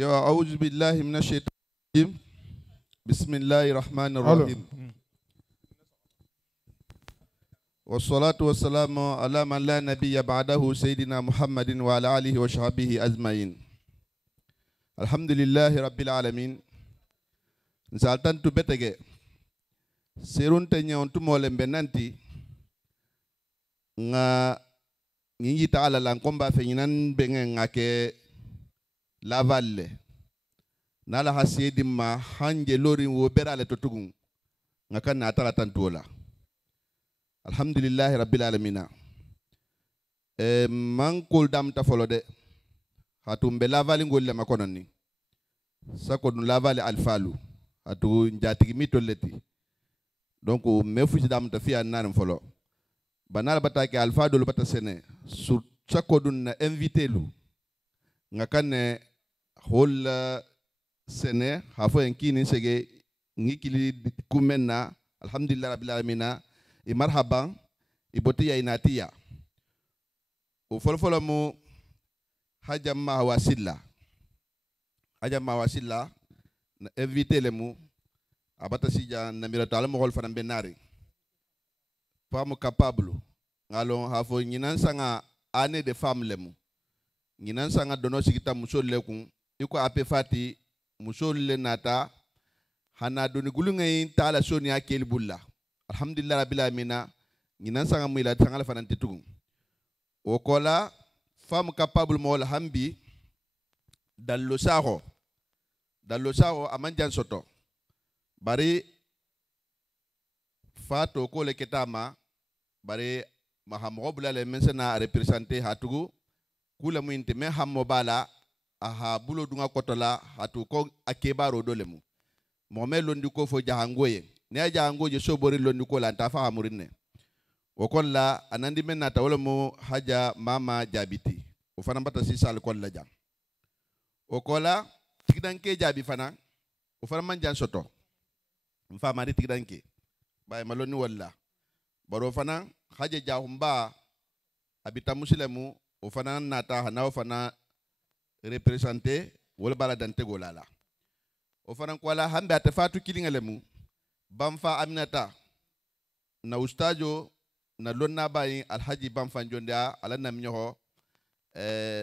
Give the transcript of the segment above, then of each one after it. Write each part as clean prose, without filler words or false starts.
أعوذ بالله من الشيطان الرجيم. بسم الله الرحمن الرحيم. والصلاة والسلام على من لا نبي بعده سيدنا محمد وعلى آله وصحبه أجمعين. الحمد لله رب العالمين. نسالتان تبتغي سيرون تنيون تمولم بنانتي nga ngi taala lan komba fenyinan bengen ngake lavalle nala hasidi ma hanje lori wo berale to tugun ngaka na tala tantola. Alhamdulillah rabbil alamin. Man kul dam ta folode hatu mbe lavali ngolle makononi sako dun lavali alfalu hatu njatigi mitoleti donc me fuci dam ta fiya nan folo banal batake alfa do bata sene sur sako dun na invité lu ngakane hol sene hafo en kini sege ngikili kumenna. Alhamdulillah rabbil alamin. I marhaban i boti ya inatia o folfolo mu haja ma wasilla na invité le mu abata sija na mirato ala mo hol fana benari pa mu capable ngalo hafo nyinan sanga ane de femme le mu nyinan sanga dono sikita musol le kun iko ape fati musol le nata hana doni gulungay tala soni akeli bulla. Alhamdulillah rabbil alamin. Nginan sanga muila tangala fanante tugun o kola femme capable mo la hambi dallo saho amanjan soto bari fato ko le ketama bari mahamo bulale mensena representer hatugu kula muinte me hammo bala aha bulo dunga kotola hatu ko akebaro dolemu momelo ndiko fo jahangoye ne jahangoje sobori londi ko la tafa hamurinne o kolla anandi men nata wala mo haja mama jabiti o fana bata si sal kolla jam o kola tigdanke jabi fana o fana manjan soto mfa mari tigdanke bay maloni walla baro fana haja jahumba abita muslimu o fana nata hana o fana representer wala bala dante golala o fana kola hambe atafatu kilingalemu bamfa aminata na ustajo na lonna bayi alhaji bamfa jonda ala nam nyoho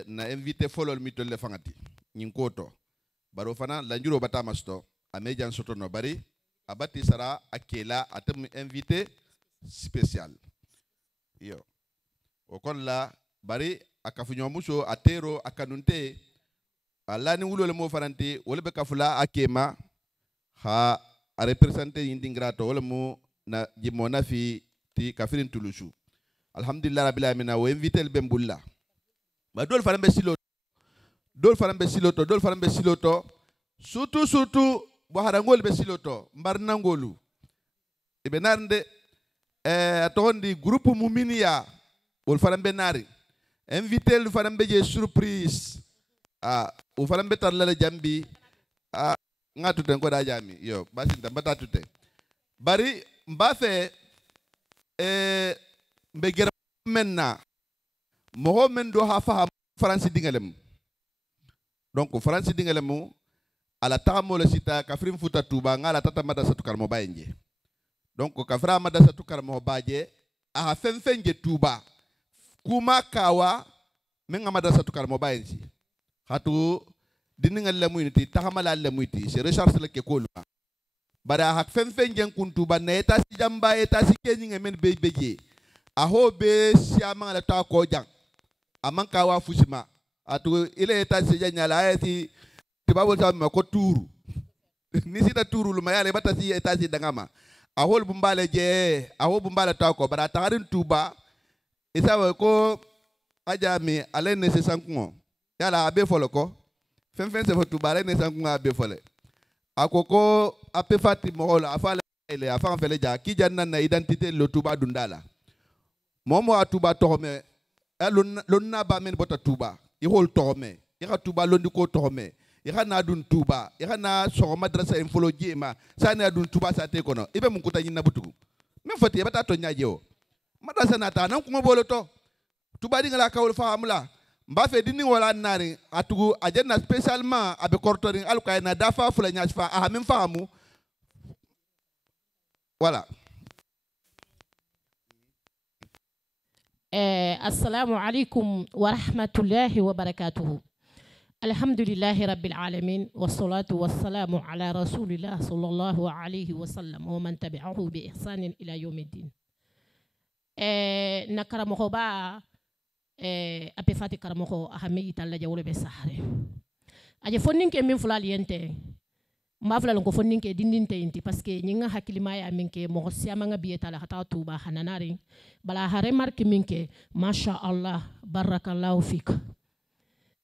na invité folol mi tolle fangati nyinkoto baro fana lanjuro bata masto amejan soto no bari abati sara akela atem invité spécial yo o kolla bari akafunyo muso atero akanunte ala ni wulo le mo faranti wala be kafula akema ha a representer yindingrato wala mo na jimona fi ti kafirin tulusu. Alhamdulillah rabbil alamin. O invité el bembulla ba dol farambe siloto surtout bo harangol be siloto mbarnangolu e be narnde atondi groupe muminia wol farambe nari invité el farambe je surprise o farambe tarlala jambi ngatu ten ko da jami yo basi ndambata tute bari mbafe mbe gera menna mo men do ha faham france dingalem donc france dingalem ala tamo le sita kafrim futa tuba ngala tata mada satu karmo bayenje donc kafra mada satu karmo baje a fenfenje tuba kuma kawa men ngamada satu karmo bayenji hatu diningal la muyti taxamala la muyti c'est recharge le ke kolma bara hak fen jen kuntu ba ne ta si jamba eta si kenyi men beje a hobe siama la ta ko jang aman ka wa fusima atu ile eta si janya la ayati tibabol sa ma ko turu ni sita turu lu mayale bata si eta si dangama a hol bumbale je a ho bumbale ta ko bara tarin tuba isawa ko ajami alene se sankumo yala abe foloko fen se fotu bare ne sankunga be fole akoko ape fati mohol afale ele afan fele ja ki janna na identité lo tuba dundala momo atuba tohome lonna ba men bota tuba i hol tohome i ka tuba londi ko tohome i ka na dun tuba i ka na so madrasa infologie ma sa na dun tuba sa te kono ibe mun kuta nyina butugu men fati bata to nyaaje o madrasa na ta nan kuma bolo to tuba di ngala kawul fahamula mba fe dini wala nari atugu ajenna spécialement abe kortoring alkay na dafa fula nyashfa aha min famu voilà. Assalamu alaikum wa rahmatullahi wa barakatuhu. Alhamdulillahi rabbil alamin wa salatu wa salamu ala rasulillah sallallahu alayhi wa sallam wa man tabi'ahu bi ihsanin ila yawmiddin. Na karamoko ba ape fati karamoko ahame italla jawle be sahare. Aje fonninke min fulali yente mafula lonko fonninke dindinte inti parce que nyinga hakilima ya minke mo siama nga bietala hata tuba hananari bala hare marki minke masha Allah barakallahu fik.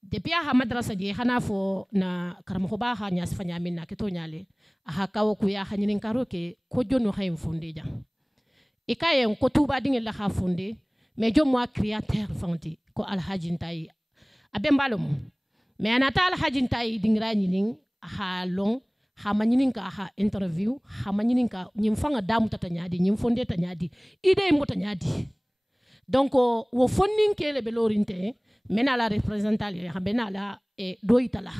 Depuis à madrasa je hana fo na karamoko ba ha nyas fanya min na keto nyale aha kawo ku ya hanyin karoke ko jono hay fonde ja ikaye ko tuba dinge la ha fonde mais jo moi créateur fanti ko alhaji ntai abe mbalum mais anata alhaji ntai dingra nyinin ha long ha manyinin ka ha interview ha manyinin ka nyim fanga damu tata nyadi nyim fonde ta nyadi ide mo ta nyadi donc wo fonnin kele be lorinte mena la représentante ya bena la doitala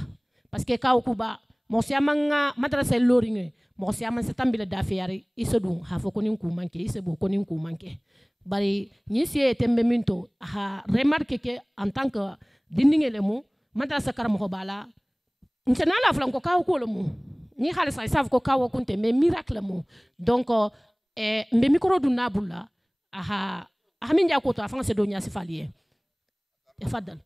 parce que ka okuba mo siamanga madrasa loringe mo siaman setambile dafiari isodu ha fo konin ku manke isebo konin ku manke bari ni sie tembe minto ha remarque que en tant que dindingele mu madrasa karamo ko bala ntena la flan ko ka ko lo mu ni khalisa isav ko ka wo kunte mais miracle mu donc mbe micro du nabulla aha amin ja ko to afan se do nya sifalie تفضل.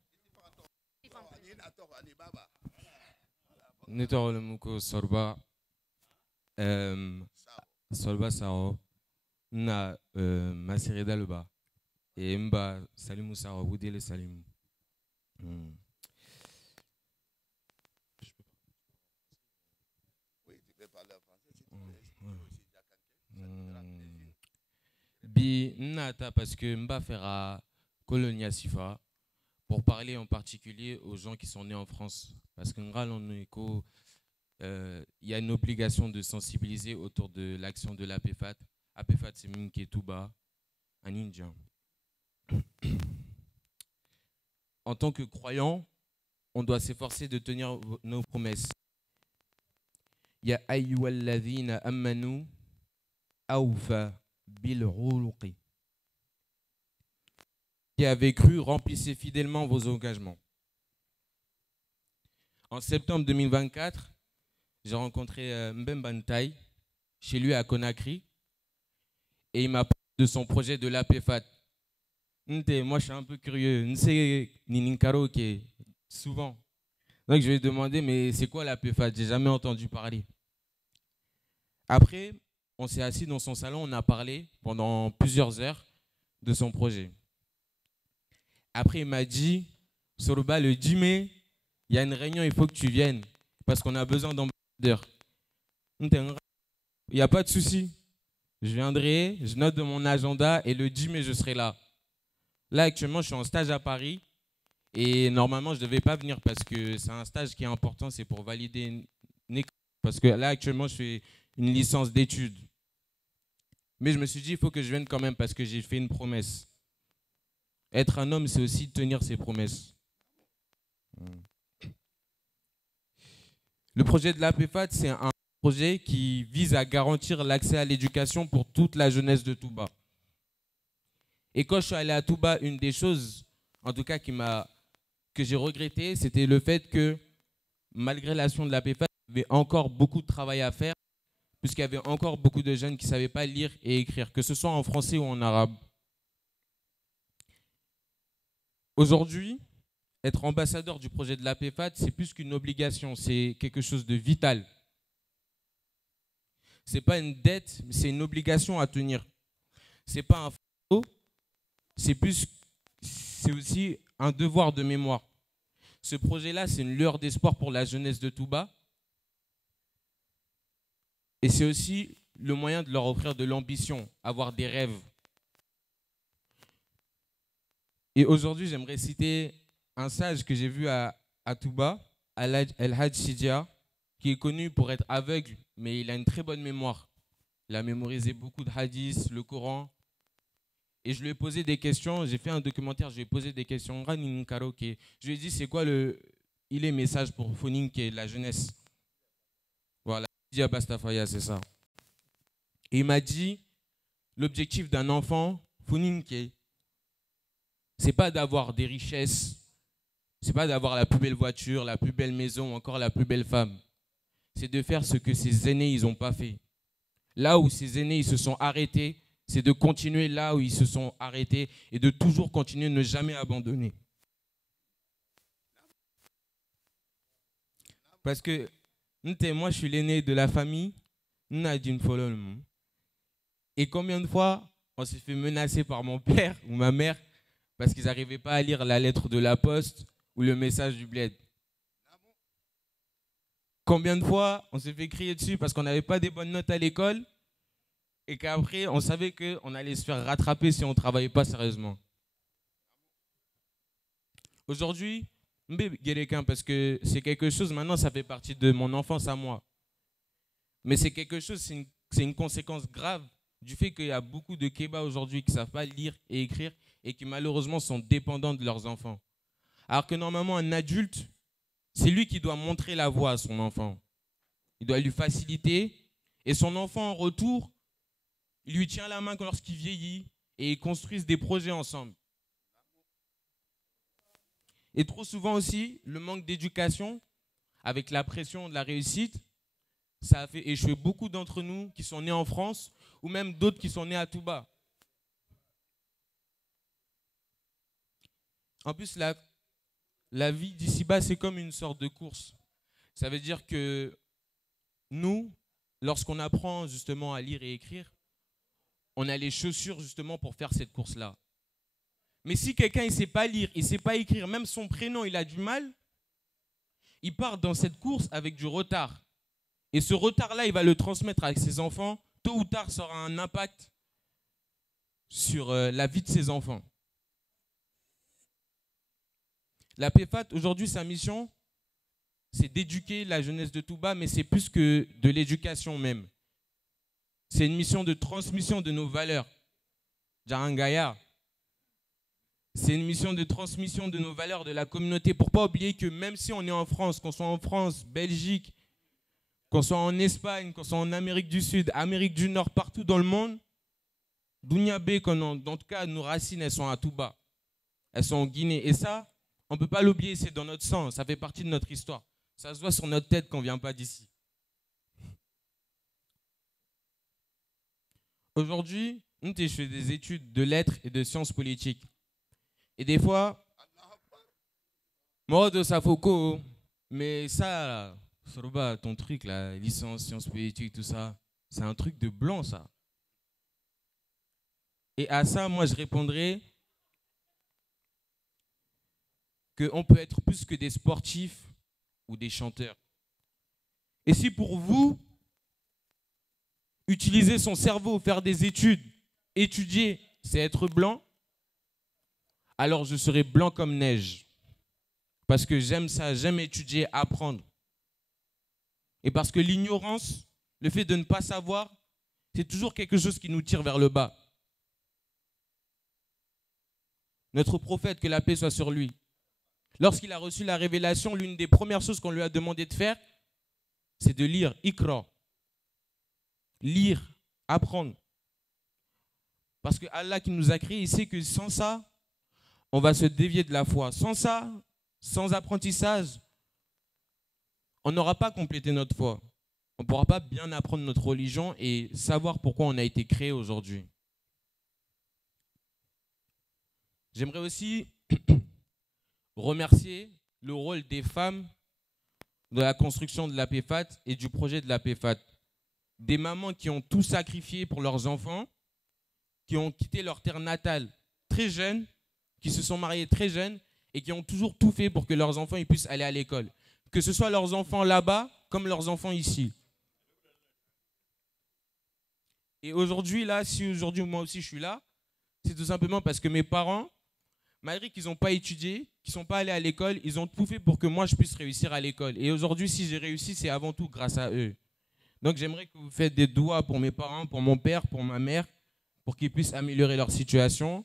نتوى لمكو صربا صربا ساو نا مسيري دالبا إمبا سليمو ساو ودي لسليم. Bi nata parce que mba fera Colonia Sifa pour parler en particulier aux gens qui sont nés en France. Parce qu'en Éco, il y a une obligation de sensibiliser autour de l'action de l'APFAT. APFAT, c'est Minke Touba, un Indien. En tant que croyant, on doit s'efforcer de tenir nos promesses. Ya ayyuhalladhina amanu awfa bil uruqi. Qui avez cru, remplissez fidèlement vos engagements. En septembre 2024, j'ai rencontré Mbemba Ntaï chez lui à Conakry et il m'a parlé de son projet de l'APFAT. Moi, je suis un peu curieux. Nininkaro souvent. Donc, je lui ai demandé, mais c'est quoi l'APFAT? J'ai jamais entendu parler. Après, on s'est assis dans son salon, on a parlé pendant plusieurs heures de son projet. Après, il m'a dit, Soroba, le 10 mai, il y a une réunion, il faut que tu viennes, parce qu'on a besoin d'ambassadeurs. Il n'y a pas de souci. Je viendrai, je note de mon agenda, et le 10 mai, je serai là. Là, actuellement, je suis en stage à Paris, et normalement, je ne devais pas venir, parce que c'est un stage qui est important, c'est pour valider une école. Parce que là, actuellement, je fais une licence d'études. Mais je me suis dit, il faut que je vienne quand même, parce que j'ai fait une promesse. Être un homme, c'est aussi tenir ses promesses. Le projet de l'APFAT, c'est un projet qui vise à garantir l'accès à l'éducation pour toute la jeunesse de Touba. Et quand je suis allé à Touba, une des choses, en tout cas que j'ai regretté, c'était le fait que, malgré l'action de l'APFAT, il y avait encore beaucoup de travail à faire, puisqu'il y avait encore beaucoup de jeunes qui ne savaient pas lire et écrire, que ce soit en français ou en arabe. Aujourd'hui, être ambassadeur du projet de l'APFAT, c'est plus qu'une obligation, c'est quelque chose de vital. Ce n'est pas une dette, c'est une obligation à tenir. Ce n'est pas un fardeau, c'est aussi un devoir de mémoire. Ce projet-là, c'est une lueur d'espoir pour la jeunesse de Touba. Et c'est aussi le moyen de leur offrir de l'ambition, avoir des rêves. Et aujourd'hui, j'aimerais citer un sage que j'ai vu à Touba, El-Hajj Sidia, qui est connu pour être aveugle, mais il a une très bonne mémoire. Il a mémorisé beaucoup de hadiths, le Coran. Et je lui ai posé des questions, j'ai fait un documentaire, je lui ai posé des questions. Je lui ai dit, c'est quoi il est message pour Foninké, la jeunesse. Voilà, Dia Bastafaya, c'est ça. Et il m'a dit, l'objectif d'un enfant, Foninké, c'est pas d'avoir des richesses, c'est pas d'avoir la plus belle voiture, la plus belle maison, encore la plus belle femme. C'est de faire ce que ses aînés, ils n'ont pas fait. Là où ses aînés, ils se sont arrêtés, c'est de continuer là où ils se sont arrêtés et de toujours continuer, ne jamais abandonner. Parce que moi, je suis l'aîné de la famille. Et combien de fois on s'est fait menacer par mon père ou ma mère parce qu'ils n'arrivaient pas à lire la lettre de la poste ou le message du bled. Combien de fois on s'est fait crier dessus parce qu'on n'avait pas des bonnes notes à l'école et qu'après, on savait qu'on allait se faire rattraper si on ne travaillait pas sérieusement. Aujourd'hui, parce que c'est quelque chose, maintenant, ça fait partie de mon enfance à moi. Mais c'est quelque chose, c'est une conséquence grave du fait qu'il y a beaucoup de Kébas aujourd'hui qui ne savent pas lire et écrire et qui malheureusement sont dépendants de leurs enfants. Alors que normalement, un adulte, c'est lui qui doit montrer la voie à son enfant. Il doit lui faciliter et son enfant en retour, il lui tient la main lorsqu'il vieillit et ils construisent des projets ensemble. Et trop souvent aussi, le manque d'éducation, avec la pression de la réussite, ça a fait échouer beaucoup d'entre nous qui sont nés en France ou même d'autres qui sont nés à Touba. En plus, la vie d'ici-bas, c'est comme une sorte de course. Ça veut dire que nous, lorsqu'on apprend justement à lire et écrire, on a les chaussures justement pour faire cette course-là. Mais si quelqu'un ne sait pas lire, il ne sait pas écrire, même son prénom, il a du mal, il part dans cette course avec du retard. Et ce retard-là, il va le transmettre avec ses enfants. Tôt ou tard, ça aura un impact sur la vie de ses enfants. La PEFAT, aujourd'hui, sa mission, c'est d'éduquer la jeunesse de Touba, mais c'est plus que de l'éducation même. C'est une mission de transmission de nos valeurs. Jarangaya. C'est une mission de transmission de nos valeurs de la communauté pour ne pas oublier que même si on est en France, qu'on soit en France, Belgique, qu'on soit en Espagne, qu'on soit en Amérique du Sud, Amérique du Nord, partout dans le monde, Dounia-B, en tout cas, nos racines, elles sont à Touba. Elles sont en Guinée. Et ça, on ne peut pas l'oublier, c'est dans notre sang, ça fait partie de notre histoire. Ça se voit sur notre tête qu'on ne vient pas d'ici. Aujourd'hui, je fais des études de lettres et de sciences politiques. Et des fois, moi, de Safoko, mais ça, Soroba, ton truc, la licence, sciences politiques, tout ça, c'est un truc de blanc, ça. Et à ça, moi, je répondrais qu'on peut être plus que des sportifs ou des chanteurs. Et si pour vous, utiliser son cerveau, faire des études, étudier, c'est être blanc, alors je serai blanc comme neige. Parce que j'aime ça, j'aime étudier, apprendre. Et parce que l'ignorance, le fait de ne pas savoir, c'est toujours quelque chose qui nous tire vers le bas. Notre prophète, que la paix soit sur lui, lorsqu'il a reçu la révélation, l'une des premières choses qu'on lui a demandé de faire, c'est de lire, Ikra. Lire, apprendre. Parce que Allah qui nous a créés, il sait que sans ça, on va se dévier de la foi. Sans ça, sans apprentissage, on n'aura pas complété notre foi. On ne pourra pas bien apprendre notre religion et savoir pourquoi on a été créé aujourd'hui. J'aimerais aussi remercier le rôle des femmes de la construction de la PEFAT et du projet de la PEFAT. Des mamans qui ont tout sacrifié pour leurs enfants, qui ont quitté leur terre natale très jeunes, qui se sont mariés très jeunes et qui ont toujours tout fait pour que leurs enfants ils puissent aller à l'école. Que ce soit leurs enfants là-bas comme leurs enfants ici. Et aujourd'hui, là, si aujourd'hui moi aussi je suis là, c'est tout simplement parce que mes parents, malgré qu'ils n'ont pas étudié, qu'ils ne sont pas allés à l'école, ils ont tout fait pour que moi je puisse réussir à l'école. Et aujourd'hui, si j'ai réussi, c'est avant tout grâce à eux. Donc j'aimerais que vous faites des doigts pour mes parents, pour mon père, pour ma mère, pour qu'ils puissent améliorer leur situation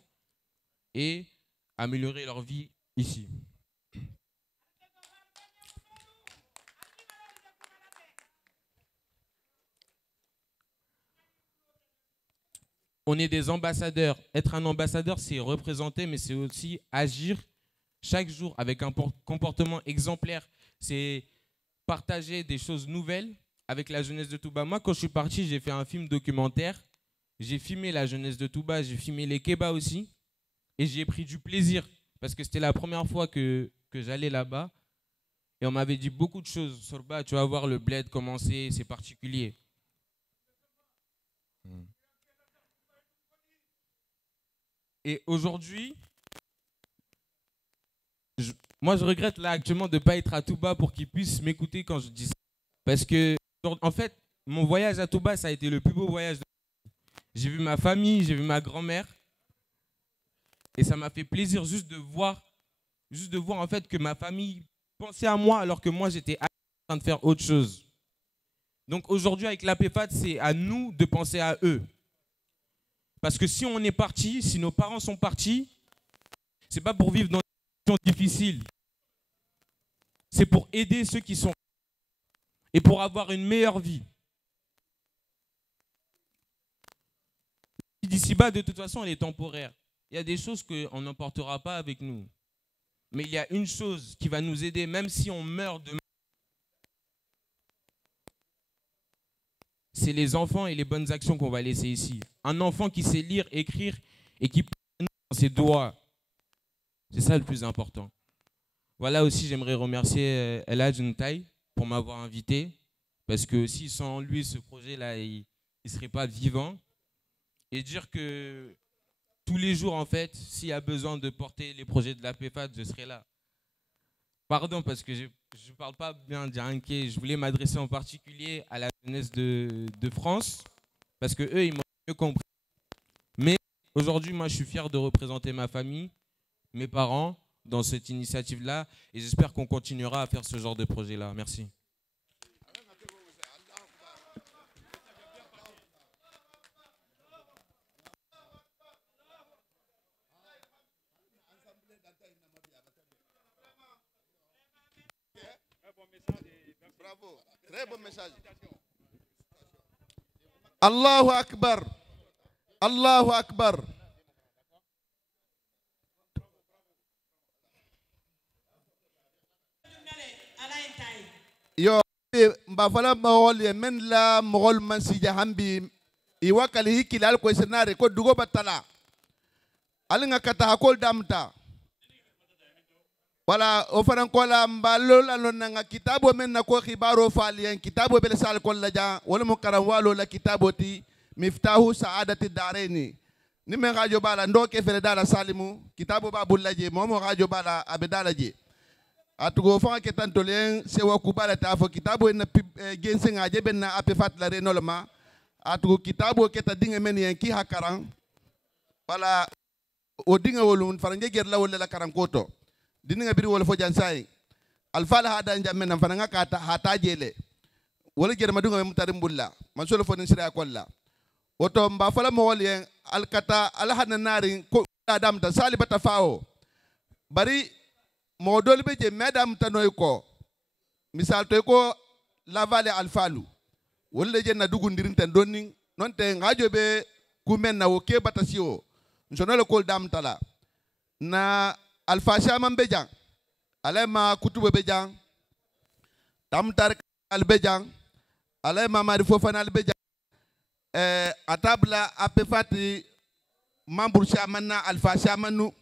et améliorer leur vie ici. On est des ambassadeurs. Être un ambassadeur, c'est représenter, mais c'est aussi agir chaque jour avec un comportement exemplaire. C'est partager des choses nouvelles avec la jeunesse de Touba. Moi, quand je suis parti, j'ai fait un film documentaire. J'ai filmé la jeunesse de Touba, j'ai filmé les kebas aussi. Et j'ai pris du plaisir parce que c'était la première fois que j'allais là-bas. Et on m'avait dit beaucoup de choses. Sorba, tu vas voir le bled commencer, c'est particulier. Et aujourd'hui, moi je regrette là actuellement de ne pas être à Touba pour qu'ils puissent m'écouter quand je dis ça. Parce que, en fait, mon voyage à Touba, ça a été le plus beau voyage. J'ai vu ma famille, j'ai vu ma grand-mère. Et ça m'a fait plaisir juste de voir en fait que ma famille pensait à moi alors que moi j'étais en train de faire autre chose. Donc aujourd'hui avec l'APEFAT, c'est à nous de penser à eux. Parce que si on est parti, si nos parents sont partis, c'est pas pour vivre dans des situations difficiles. C'est pour aider ceux qui sont et pour avoir une meilleure vie. D'ici-bas, de toute façon, elle est temporaire. Il y a des choses qu'on n'emportera pas avec nous. Mais il y a une chose qui va nous aider, même si on meurt demain. C'est les enfants et les bonnes actions qu'on va laisser ici. Un enfant qui sait lire, écrire et qui peut dans ses doigts. C'est ça le plus important. Voilà aussi, j'aimerais remercier El Hadj Ntaï pour m'avoir invité. Parce que si sans lui, ce projet-là, il ne serait pas vivant. Et dire que tous les jours, en fait, s'il y a besoin de porter les projets de l'APEFAT, je serai là. Pardon, parce que je ne parle pas bien d'Yanké. Je voulais m'adresser en particulier à la jeunesse de France, parce qu'eux, ils m'ont mieux compris. Mais aujourd'hui, moi, je suis fier de représenter ma famille, mes parents, dans cette initiative-là. Et j'espère qu'on continuera à faire ce genre de projet-là. Merci. Bravo, très bon message. Allahu Akbar. Allahu Akbar. Yo, mbafala mahol ye men la mahol man si jahambi iwakali hikilal ko senare ko dugo batala. Alinga kata hakol damta. Wala ofanan kola mbalo la lonanga kitabo men na ko khibaro falien kitabo bel sal kol la ja wala mo karam walo la kitabo ti miftahu saadati dareni ni men radio bala ndoke fere dala salimu kitabo babul laje momo radio bala abedala je atugo fa ke tantolen se waku bala ta fo kitabo na gense ngaje ben na APEFAT la renolma atugo kitabo ke ta dinga men yen ki hakaran wala o dinga wolun faranje ger la wala la karan koto dini nga biri wala fo jansay alfala hada njamme nan fananga kata hata jele wala jere madunga mutarim bulla man solo fo nin sira kolla woto mba fala mo wala alkata alhana nari ko adam ta salibata fao bari mo doli be je madam tanoy ko misal to ko la vale alfalu wala je na dugu ndirinten donni non te ngajo be kumen na wo ke batasio nsonolo kol dam tala na Alpha Shaman Bejang, Alema Kutubo Bejang, Tamtar Albejang, Alema Marifofan Albejang, Atabla APEFAT Mambur Shamana Alpha Shamanu,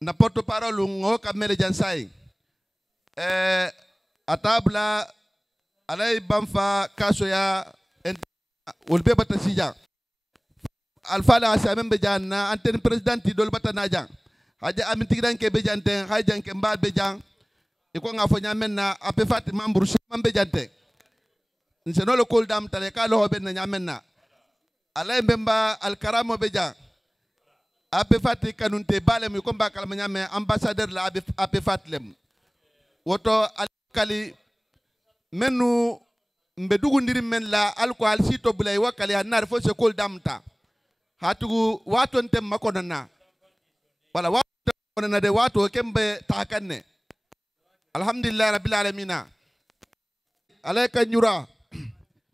na porte parole Ngoka Melejansai, Atabla Alay Bamfa Kasoya, Ulbe Batasijang, Alpha Shaman Bejang, na antenne président Dolbata Najang. Haja amintiran ke bejante hajan ke mbal bejang iko nga fo nyamen na APEFAT membre sham bejante nseno le kol dam tale ka lo ben nyamen na alay mbemba al karamo bejang APEFAT kanunte balem ko mbakal nyame ambassadeur la APEFAT lem woto alkali menu mbedugu ndirim men la alko al sito bulay wakali anar fo se kol dam ta hatugu wato ntem makonana wala wato konana de wato kembe takanne alhamdulillah rabbil alamin alayka nyura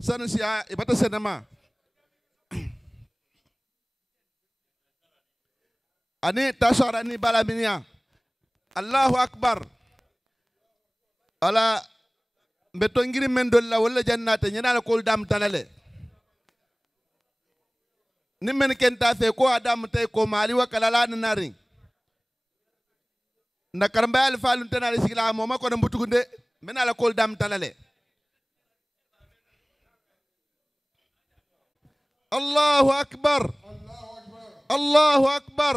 sanasiya ibata senama ani tasharani balaminia Allahu akbar ala mbetongiri mendolla wala jannata nyana ko dam tanale nimmen kenta fe ko adam tay ko mali wakala nari na karamba al falun tanale sigla mo mako na mbutugunde menala ko dam tanale Allahu akbar Allahu akbar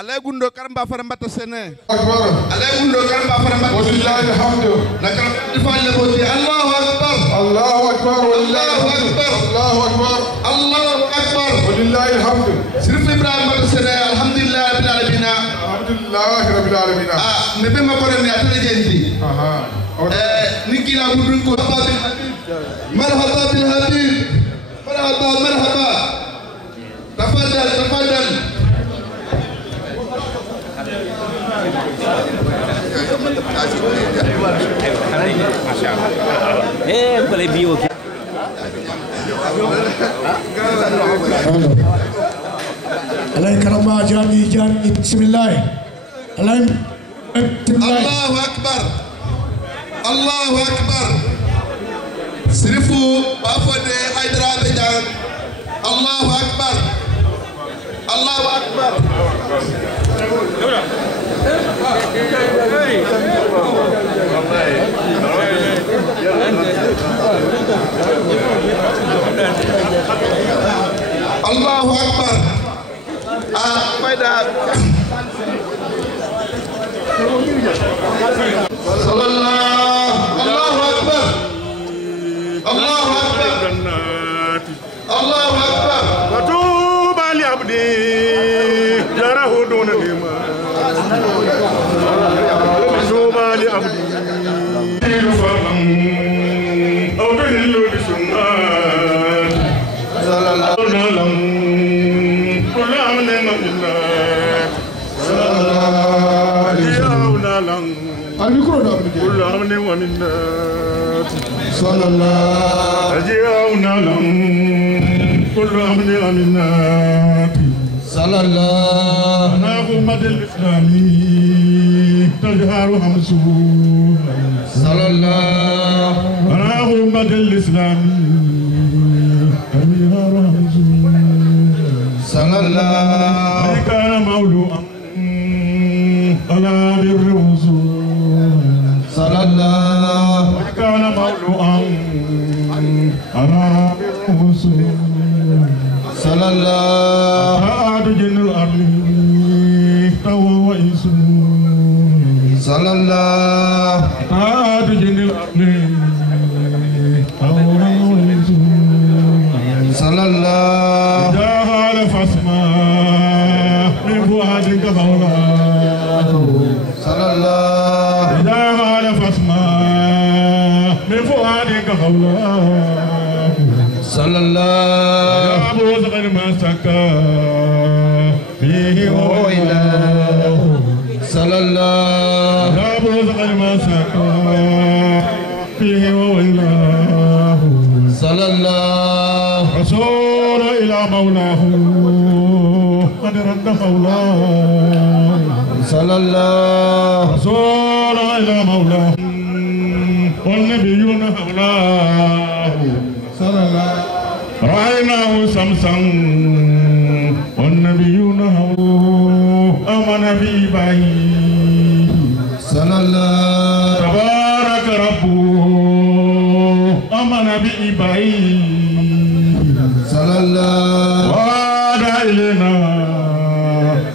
alay gundo karamba farambata sene akbar alay gundo karamba farambata wallahi alhamdu nakam falle boti Allahu akbar Allahu akbar Allahu akbar Allahu akbar Allahu akbar wallahi alhamdu sirf ibrahim sene alhamdulillah rabbil alamin alhamdulillah rabbil alamin nebe ma ko ne atale jenti nikila gudun ko marhaba bil habib marhaba tafadhal tafadhal boleh bio alay karama jami bismillah alay Allahu akbar Allahu akbar sirifu bafode haydara bejan Allahu akbar Allahu akbar Allahu akbar faida sallallahu Allahu akbar Allahu akbar Allahu akbar wa tuba li abdi jarahu duna lima tuba li abdi أو تهل بسنات sallallahu كل عمل مجنات كل عمل ومنات صلى الله أجيونا لهم كل عمل ومنات صلى الله نغمة الإسلامي تجهر همسه صلى الله نغمة الإسلامي تجهر همسه صلى الله كان مولوعا على بر الرسول صلى الله كان مولوعا على بر الرسول صلى الله عاد جن الأرض توا وإيسو صلى الله عاد جن الأرض توا وإيسو صلى الله جاهل فاسمع من فؤادك قوله صلى الله جاهل فاسمع من فؤادك قوله صلى الله يعبد غير ما سكى فيه وإله صلى الله يعبد غير ما سكى فيه وإله صلى الله رسول إلى مولاه قد رد مولاه صلى الله رسول إلى مولاه والنبيون حولاه صلى الله رأيناه سمسا والنبيون حوله أمن بإبراهيم صلى الله تبارك ربه أمن بإبراهيم صلى الله وعاد إلينا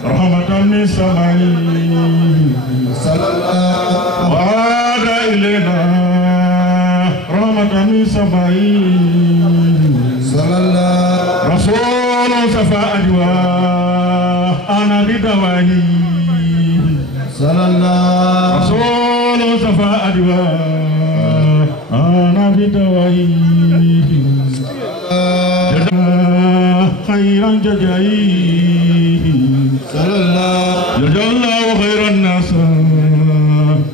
رحمة من السماء صلى الله وعاد إلينا رحمة من السماء صلى الله رسول صفاء أدواء أنا بدواهي صلى الله رسول صفاء أدواء أنا بدواهي خيرا جزائي صلى الله جزا الله خير الناس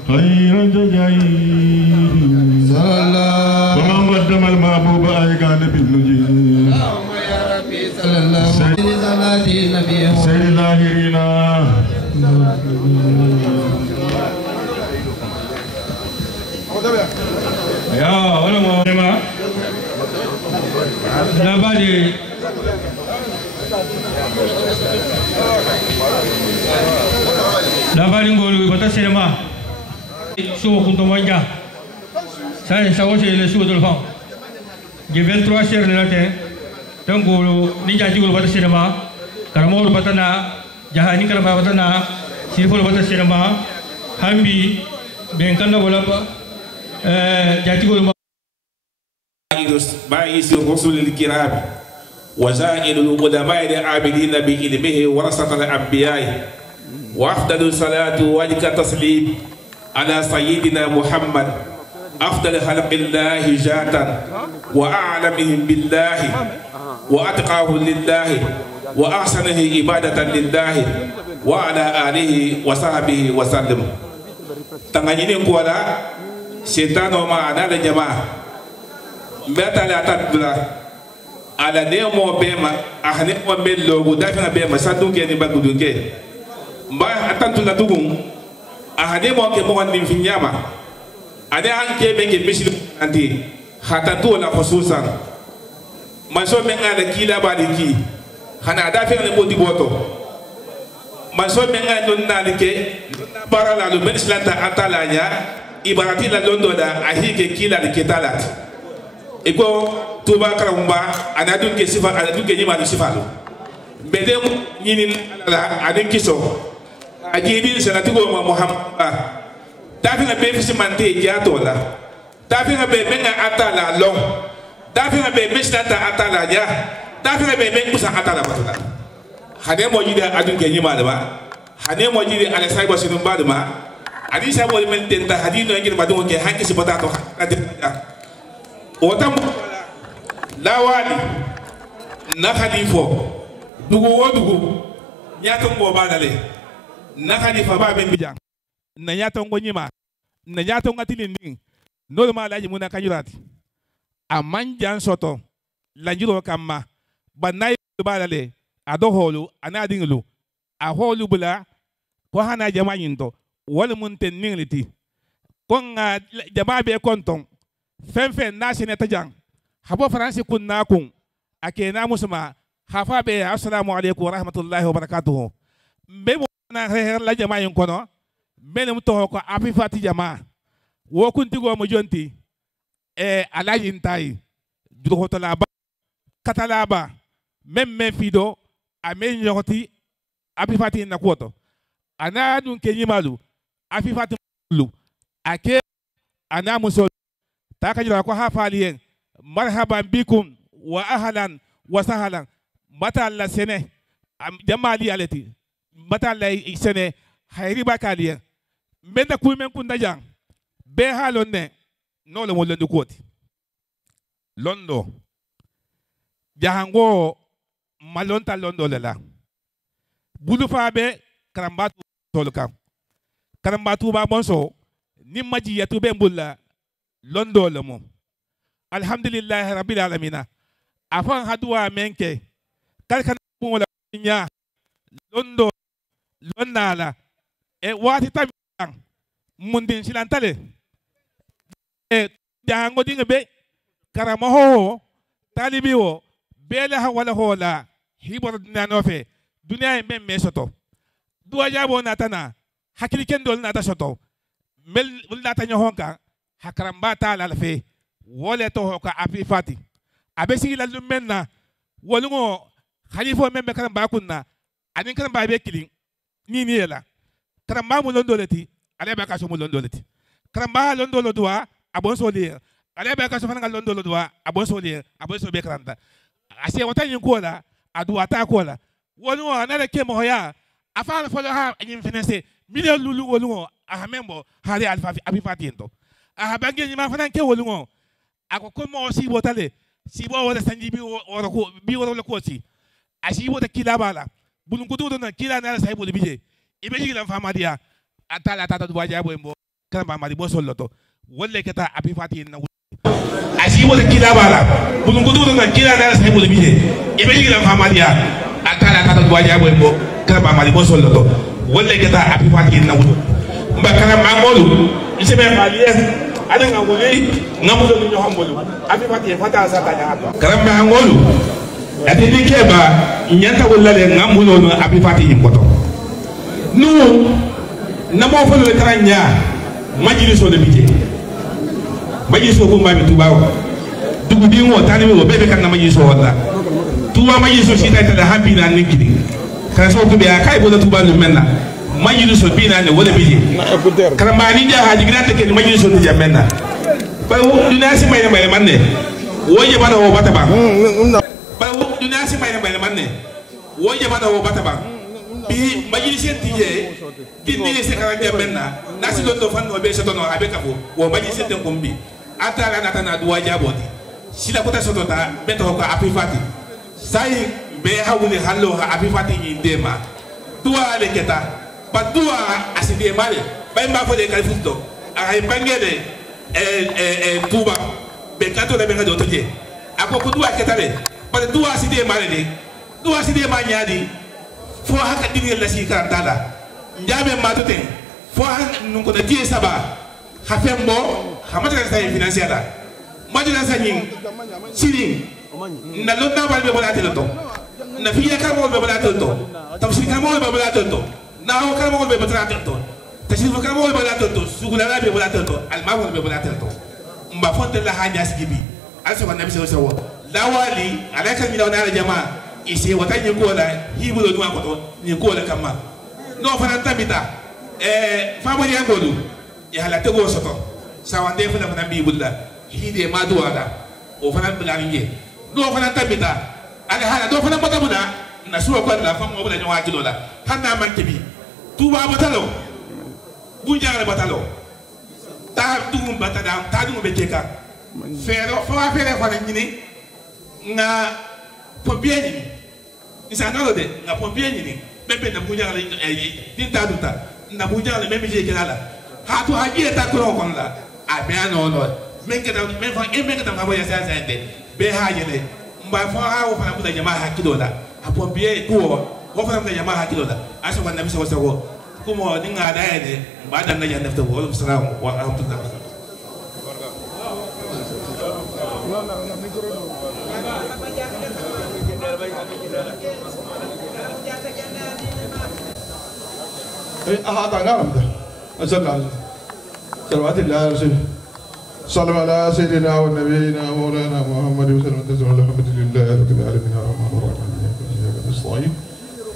خيرا جزائي صلى الله ومن قدم المحبوب أيقان بالنجي اللهم يا ربي صلى الله عليه وسلم سيد اللاهرين يا علماء labari ngolu bata sinema suwo kunto manja sai sawo se le suwo dolfan je 23 heures de matin donc ni jaji ngolu bata sinema karamo bata na jahani karama bata na sirfo bata sinema hambi benkanda wala jaji ngolu باعث الرسل الكرام وزائل القدماء العابدين بعلمه ورثة الأنبياء وأفضل الصلاة وأزكى التسليم على سيدنا محمد أفضل خلق الله جاتا وأعلمهم بالله وأتقاه لله وأحسنه عبادة لله وعلى آله وصحبه وسلم تنغني كولا شيطان وما أنا الجماعة mbeta la tatbla ala ne mo bema ahne mo mello go dafa bema sadunke ni bagudunke mba atantu la dugum ahne mo ke mo nim fi nyama ade anke be ke misil anti hatatu la khususan man so men ngada kila badi ki hana da fe ne bodi boto man so men ngada don nalike barala lo ben islanta atalanya ibarati la londo da ahike kila de ketalat iko tuba karamba anadun ke sifa anadun ke nyima sifalo bedem nyinin ala adin kiso ajibi sanatigo ma muhammad dafi na be fisimante jatola dafi na be menga atala long dafi na be misnata atala ja dafi na be men kusa atala batala hade mo jida adun ke nyima ba hade mo jidi ala sayba sinu baduma adi sabo men tenta hadino ngir badum ke hanki sibata to otam lawali na khalifo dugu wodugu nyato ngo badale na khalifa ba ben bijang na nyato ngo nyima na nyato ngatili ning normal laji muna kanyurati amanjan soto lanjiro kamma banay badale ado holu anadinglu a holu bula ko hana jama yinto wala mun ten ningliti ko nga jama be konton fenfen nasi ne tajang habo faransi kunna kun akena musma hafa be assalamu alaikum wa rahmatullahi wa barakatuh be na la jama yin kono benem to ko afi fati jama wo kunti go mo jonti alaji ntai judo hotola ba katalaba mem fido amen yoti afi fati na koto ana dun kenyimalu afi fati lu ake ana muso takajira ko hafaliyen marhaban bikum wa ahlan wa sahlan mata la sene jamali alati mata la sene hayri bakaliyen benda kumen kunda jang be halonne no le mo londo koti londo jahango malonta londo lela bulu fabe karambatu tolka karambatu ba bonso ni maji yatu be mbulla londo le mom alhamdulillah rabbil alamin afan hadwa menke kalkan wala nya londo lonnala e wati tam mundin silantale e jango dinga be karama ho talibi wo bela ha wala hola hibor nanofe dunya en ben mesoto duwa jabo natana hakili kendol nata soto mel nata nyohonka hakaramba ta la fe wole to ka afi fati abesi la lumenna wolungo khalifo membe karamba kunna anin karamba be kilin ni yela karamba mu londoleti ale ba ka so mu londoleti karamba londolo duwa abon so le ale ba ka so fanga londolo duwa abon so le abon so be karanta ase wata yin kola aduwa ta kola wolungo anale ke mo ya afa fo ha yin finesse milion lulu wolungo ahamembo hali alfa abi fati ento ahabange ni ma fana ke wolungo akoko mo si botale si bo wala sanji bi woro ko si asibo ta kila bala bulun kutu to na kila na sai bolu bije ibe jigila fama dia atala tata do waja bo mbo kan ba mari bo solloto wolle keta abi fati na asibo ta kila bala bulun kutu to na kila na sai bolu bije ibe jigila fama dia atala tata do waja bo mbo kan ba mari bo solloto wolle keta abi fati na wudo mbakana mangolu isebe khaliye ada ngawuli ngamudo ni nyohambolu abi fati fata sa tanya karam mangolu ati ni keba nyanta wulale ngamulo no abi fati impoto nu namo folo le taranya majliso de bije majliso ko mami tubawo dugu dingo tani wo bebe kan na majliso wala tuwa majliso sita ta da habi na nikidi kan so to be akai bo da tuba no menna majliso bina ne wala bije karamba ni ja haji grata ke majliso ni jamenna ba dunasi may manne woje bana wo bataba dunasi may manne woje bana wo bataba bi majlisen tije kindi se kan jamenna nasi do fanno be soto no abe kabo wo majlisen den kombi atala natana duwa jaboti sila kota soto ta beto ko apifati sai be hawuli hallo ha apifati ni dema duwa le keta ba duwa asidi male ba mba fo de kalifuto ay bangede tuba be kato de be ngado toje ako duwa keta le ba duwa asidi male de duwa asidi ma nyaadi fo haka dingi la sika dala njabe matute fo nunko de tie saba hafembo hamata sa financiera majina sa nyin siri na londa balbe bola teloto na fiya ka mo be bola teloto tafsir ka mo be bola teloto na o ka mo be bola teloto tafsir ka mo be bola teloto sugula be bola teloto al ma be bola teloto mba fonte la hanya sigibi also ba nabi sallallahu lawali alaka mi lawana jamaa isi watanye ko la hibulo duma ko to ni ko la kama no fana tabita famo ya godu ya la tego soto sawande fana fana bi bulla hide ma duwala o fana bilaringe no fana tabita ala hala do fana batabuna na suwa ko la famo bula nyawa kilo la hanna man tibi tuba batalo bunjara batalo ta dum batada ta dum bekeka fero fo afere fana nyini nga pompier ni isa nalo de nga pompier ni bebe na bunjara din ta duta na bunjara meme je kelala ha to haji ta ko kon la a be ano no men ke da men fa men ke da ngabo ya sa de be haje de mba fa ha wo fa na jamaa hakilo la a pompier ko wo fa na jamaa hakilo la asa wa nabi sallallahu alaihi wasallam kuma dinga da ya de ba da na ya nafta wa sallallahu wa rahmatullahi هذا نعم أجل صلوات الله على رسوله صلى على سيدنا ونبينا مولانا محمد وسلم تسليما الحمد لله رب العالمين الرحمن الرحيم إياك نستعين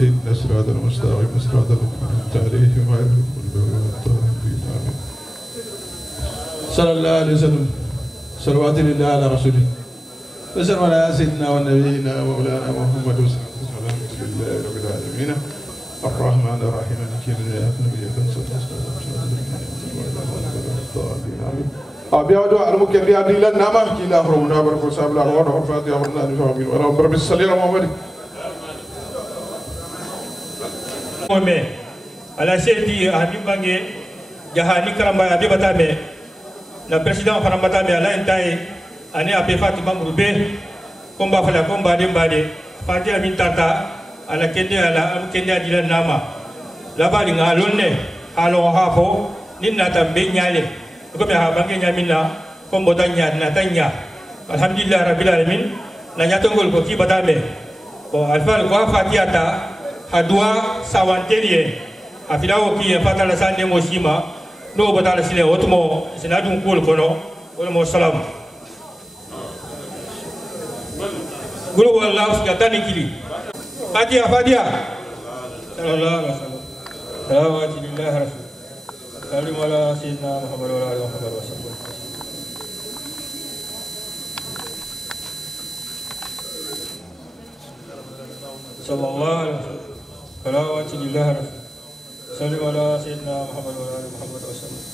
إن صراط المستقيم صراط الذين أنعمت عليهم غير المغضوب عليهم صلى الله عليه وسلم صلوات الله على رسوله وسلم على سيدنا ونبينا مولانا محمد وسلم تسليما الحمد لله رب العالمين الرحمن الرحيم مالك يوم الدين إياك نعبد وإياك نستعين أبيض على مكان رياض لنا ما كلا هرمنا بركو سابلا هون فاتي أمرنا نفهمين ولا برب السليم محمد Ome ala seti Habib Bange jahani karamba Habib Batame na president fana Batame ala entai ane ape Fatima Mrube komba fala komba de mbade Fatima mintata ala kende ala am kende adila nama labali ngalonne alo hafo ninna tambe nyale ko be ha bange nyamina kombo tanya na tanya alhamdulillah rabbil alamin na nyatongol ko ki Batame ko alfa ko fatiata hadua sawanterie afilao ki fatala sande moshima no batala sile otmo sinadun kul kono wala mo salam guru wallahu skatani kili fatia sallallahu alaihi wasallam salawatu lillahi rasul salim ala sayyidina muhammad wa alihi wa sallam sallallahu alaihi wasallam salawatu lillahi rasul salim ala sayyidina muhammad wa alihi wa sallam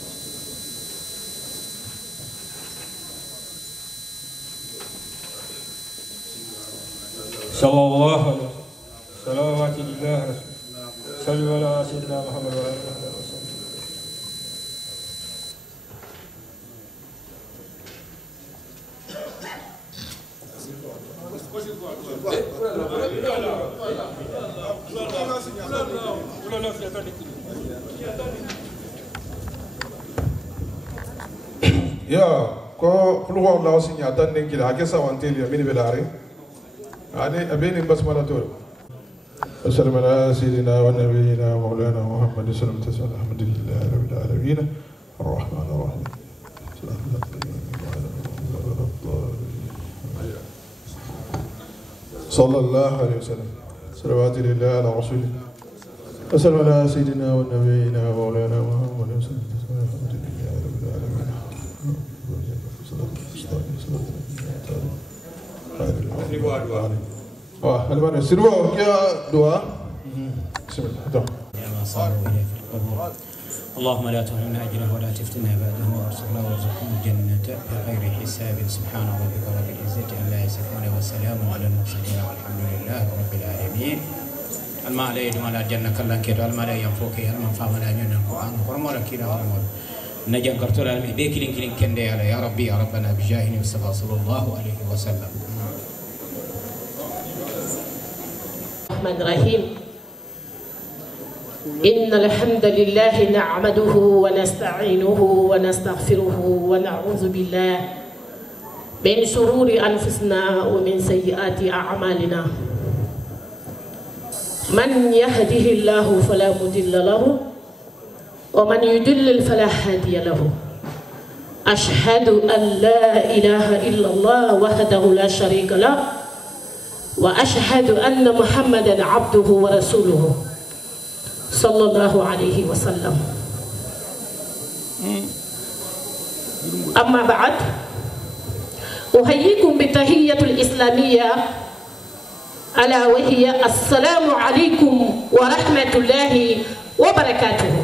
sallallahu alaihi wasallam صلوات الله صلوا على سيدنا محمد وعلى آله وصحبه. Ya ko khuluqo Allah sinya tan nin kila hake sawantel ya mini belare ani abeni basmala to sallallahu ala sayyidina wa nabiyyina maulana muhammad sallallahu alaihi wasallam alhamdulillahi rabbil alamin arrahman arrahim sallallahu alaihi wasallam salawatu lillahi ala rasulih sallallahu ala sayyidina wa nabiyyina maulana muhammad sallallahu alaihi wasallam alhamdulillahi rabbil alamin هل سيروا يا دعاء بسم الله يا ما صاروا إليه في القبور اللهم لا تحرمنا أجره ولا تفتنا بعده وارزقنا وارزقنا الجنة بغير حساب سبحان ربك رب العزة عما يصفون وسلام على المرسلين والحمد لله رب العالمين الماء لا يدوم على الجنة كلا كده الماء لا ينفوك الماء فهم لا ينون القرآن ورمى لك كده ورمى نجا قرطول الماء بيكلين كلين كندي على يا ربي يا ربنا بجاه المصطفى صلى الله عليه وسلم. الرحمن الرحيم إن الحمد لله نعمده ونستعينه ونستغفره ونعوذ بالله من شرور أنفسنا ومن سيئات أعمالنا من يهده الله فلا مضل له ومن يضلل فلا هادي له أشهد أن لا إله إلا الله وحده لا شريك له وأشهد أن محمدا عبده ورسوله صلى الله عليه وسلم. أما بعد أحييكم بتحية الإسلامية ألا وهي السلام عليكم ورحمة الله وبركاته.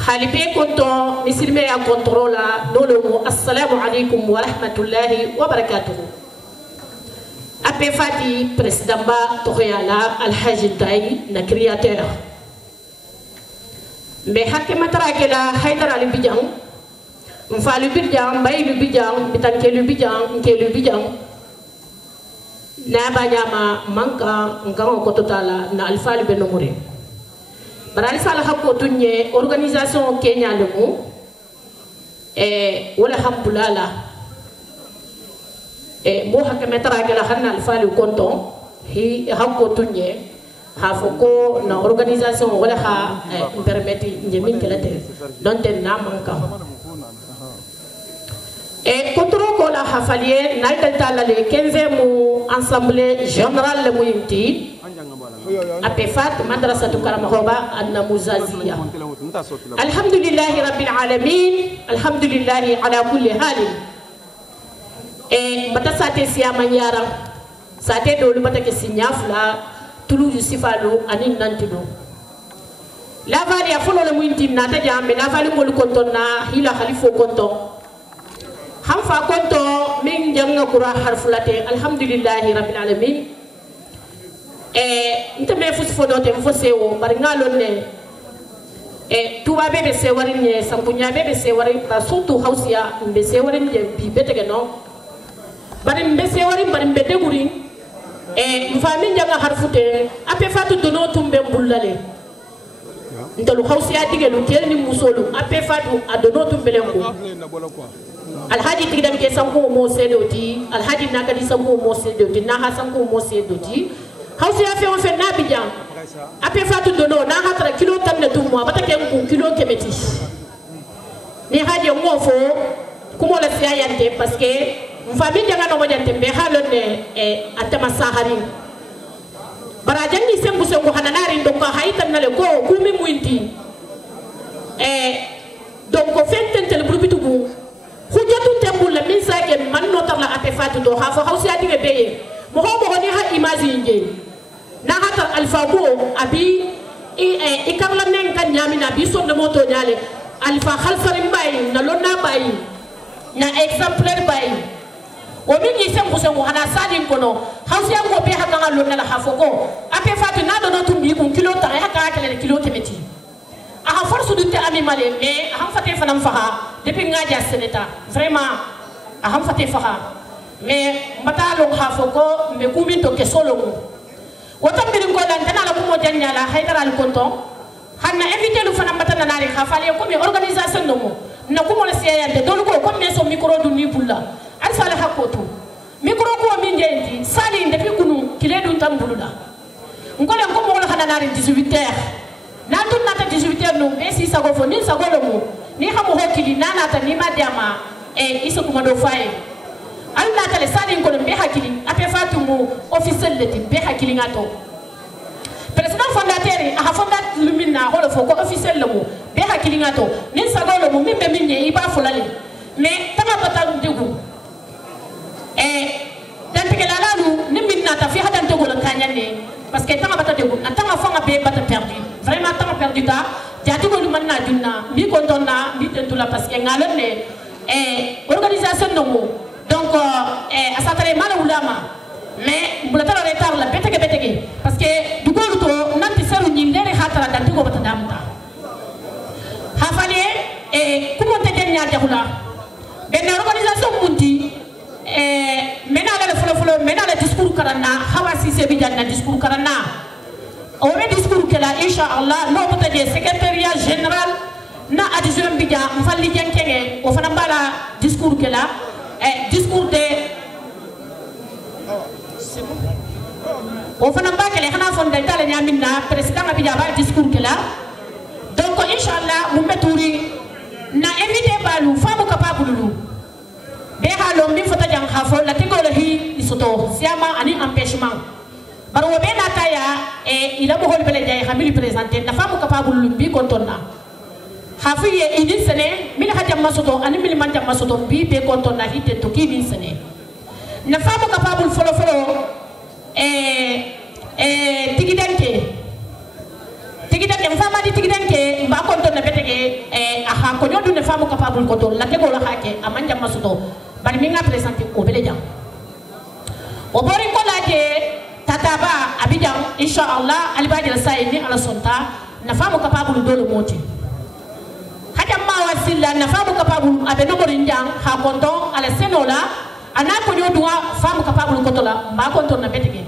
حالبي كنتو مسلمي كنترولا نولو السلام عليكم ورحمة الله وبركاته. Ape fati président ba toyala alhaji tay na créateur mais hakke matara kela haydara li bijang mfalu bijang bay lu bijang bitanke lu bijang nke lu bijang na banyama manka ngamo ko totala na alfal be nomure baral sala hakko tunye organisation Kenya lumu wala hambulala mo hakke metara ke la xanna alfali konton hi hakko tunye ha foko na organisation wala ha permetti njemin kelate donte na manka contrôle ko la hafalier na tala le 15e assemblée générale le muyimti apefat madrasatu karamhoba an-namuzaziyya alhamdulillahi rabbil alamin alhamdulillahi ala kulli halin bata sate siya manyara sate dolu bata ke sinyafla tulu sifalu anin nantido la vali afolo le muinti nata jambe la vali mol kontona hila khalifo konto hamfa konto min janga qura harfulate alhamdulillahi rabbil alamin ntame fusfo dote mfosewo bari ngalon ne tuba bebe se warin ne sampunya bebe se warin ba surtout hausia be se warin je bi betege no bari mbese wari bari mbede guri mfami janga harfute ape fatu dono tumbe bullale ndalu khawsi adige lu kelni musolu ape fatu adono tumbe lenko alhaji tigdam ke sanko mo sedoti alhaji nakadi sanko mo sedoti na ha sanko mo sedoti khawsi afe on fe nabijam ape fatu dono na hatra kilo tamne tumwa batake ko kilo kemeti ni haje ngofo kumo la siayante parce que famille janga no mojante be halonne atama sahari barajangi sembu sengo hananari ndonga haitan nale ko kumi muinti donc fententel brubitu bu khujatu tembul la min sake man notar la ape fatu do ha fo hausi adi beye mo ho mo ni ha image nge na hatar alfa bo abi ikarla nen kan nyamina bi sonde moto nyale alfa khalsarim bay na lonna bay na exemplaire bay o min yi sem kusen ko hana sadin kono hausia ko be ha kan lo nala hafoko ape fatu na do no tumbi kun kilo ta ha ka kele kilo kemeti a force du te ami male mais a fate fanam faha depuis ngaja seneta vraiment a fate faha mais mata lo hafoko me kumin to ke solo mo wota mbiri ko dan tan ala ko mo janyala haydara al konton hanna invité lu fanam mata nanari khafali ko mi organisation no mo na ko mo le seyande do ko comme me so micro du ni bulla al sala hakoto micro ko min jendi sali depuis kunu kile dun tambuluda ngole ko mo la hananari 18h na tun nata 18h no be si sago fo ni sago lo mo ni xamu hokili nana ta ni madama e iso ko do fay Allah ta le sali ko be hakili ape fatumu officiel leti be hakili ngato président fondateur a fondat lumina holo fo ko officiel lo mo be hakili ngato ni sago lo mo mi be minye iba fulale mais tama batal degu dan pekela lalu ni minna ta fi hadan degu la kanyane parce que tama batal degu tama fanga be batal perdu vraiment tama perdu ta jadi ko man na dunna mi ko donna mi tentula parce que ngalone organisation no mo donc asatare mala ulama mais bulata la retard la betege parce que du golu to nanti seru nyindere hatara dan ko bata damta hafale kumo te denya jahula ben organisation mundi mena la folo mena la discours karana hawasi se bi janna discours karana o me discours kala inshallah no bata je secrétariat général na adjoint bi ja mfalli jenkenge o fana bala discours kala discours de o fana ba kala hana fon dal tala nyamina président bi ja ba discours kala donc inshallah mu meturi na invité balu famu capable lu be halo min fota jang khafo la tigolo hi isoto siama ani empêchement baro be na taya ila mo hol bele jay xamili présenter na famu capable lu bi kontonna hafiye ini sene min hajam masoto ani min man jam masoto bi be kontonna hite to kini sene na famu capable folo tigidanke mfama di tigidanke mba kontonna betege aha ko nyodu ne famu capable ko to la tego la hake amanja masoto bari mi nga présenter ko bele jam o bori ko laje tataba abidjan inshallah alibajal sayni ala sonta na famu capable do le moti hajam ma wasilla na famu capable abe no mori njang ha konton ala senola ana ko nyodu famu capable ko to la mba kontonna betege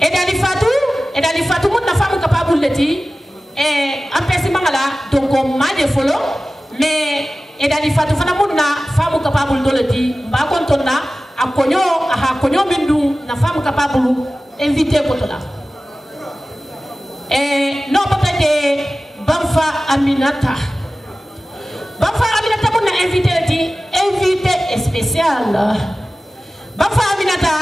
edali fatu mun na famu capable leti empêche mangala donc ma de folo mais edali fatu fana mun na famu capable do leti mba kontonna akonyo aha konyo mindu na famu capable invité ko to la no bataje Banfa Aminata mun na invité spécial Banfa Aminata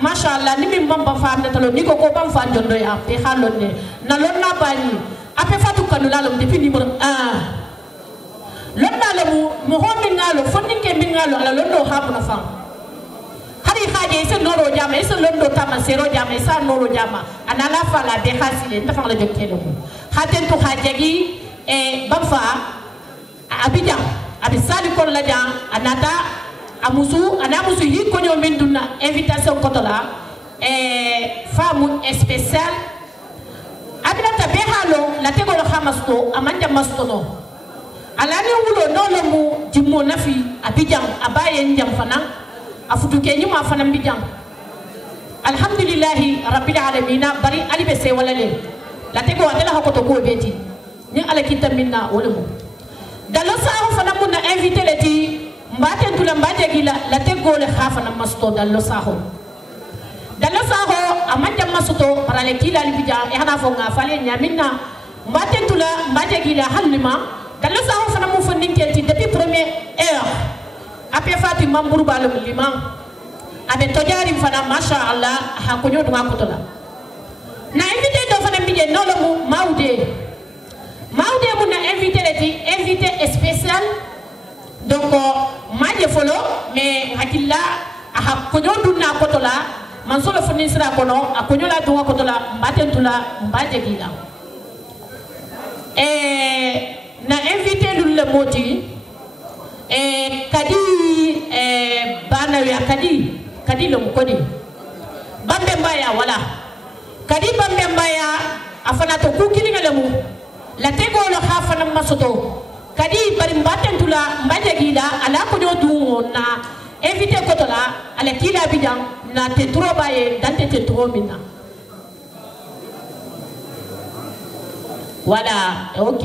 mashallah ni min bamba fa Aminata lo ni ko Banfa jondo ya be halonne na lonna bani ape fatu kanula lo depuis numéro 1 lonna lo mo homi ngalo fondinke min ngalo ala londo habuna fam hari haje se noro jama se londo tama sero jama sa noro jama anala fala be hasile nda fala jokkelo haten to hajegi Banfa abidjan abisali kon la jang anata amusu hi konyo minduna invitation kotola famu spécial Aminata be halo la tego lo hamasto amanja mastono alani wulo no lo mu jimmo nafi abidjan abaye njam fana afutuke nyuma fana mbidjan alhamdulillah rabbil alamin bari ali be se wala le la tego adala hakoto ko beti ni ala kitamina wala mu dalo sa fana mun na invité leti mbate tula mbate gila la tego le khafa na masto dalo saho amanja masto parale kila libija e hana fo nga fale nyamina mbate tula mbate gila halima dalo saho fana mu fo ninketi depuis première heure ape fati mamburu balo liman abe tojari fana masha Allah ha ko nyodu makotola na invité do fana mbije nolo mu maude mu na invité spécial donc maje folo mais hakilla aha konyo dunna kotola man solo foni sira kono akonyo la dunga kotola mbatentula mbaje gila na invité le moti kadi kadi lo kodi bambe mbaya wala kadi bambe mbaya afana to kukini ngalamu la tego lo hafana masoto kadi bari mbatentula mbajagida ala ko do dungo na invité kotola ala kila bidan na te troba e dante te tromina wala ok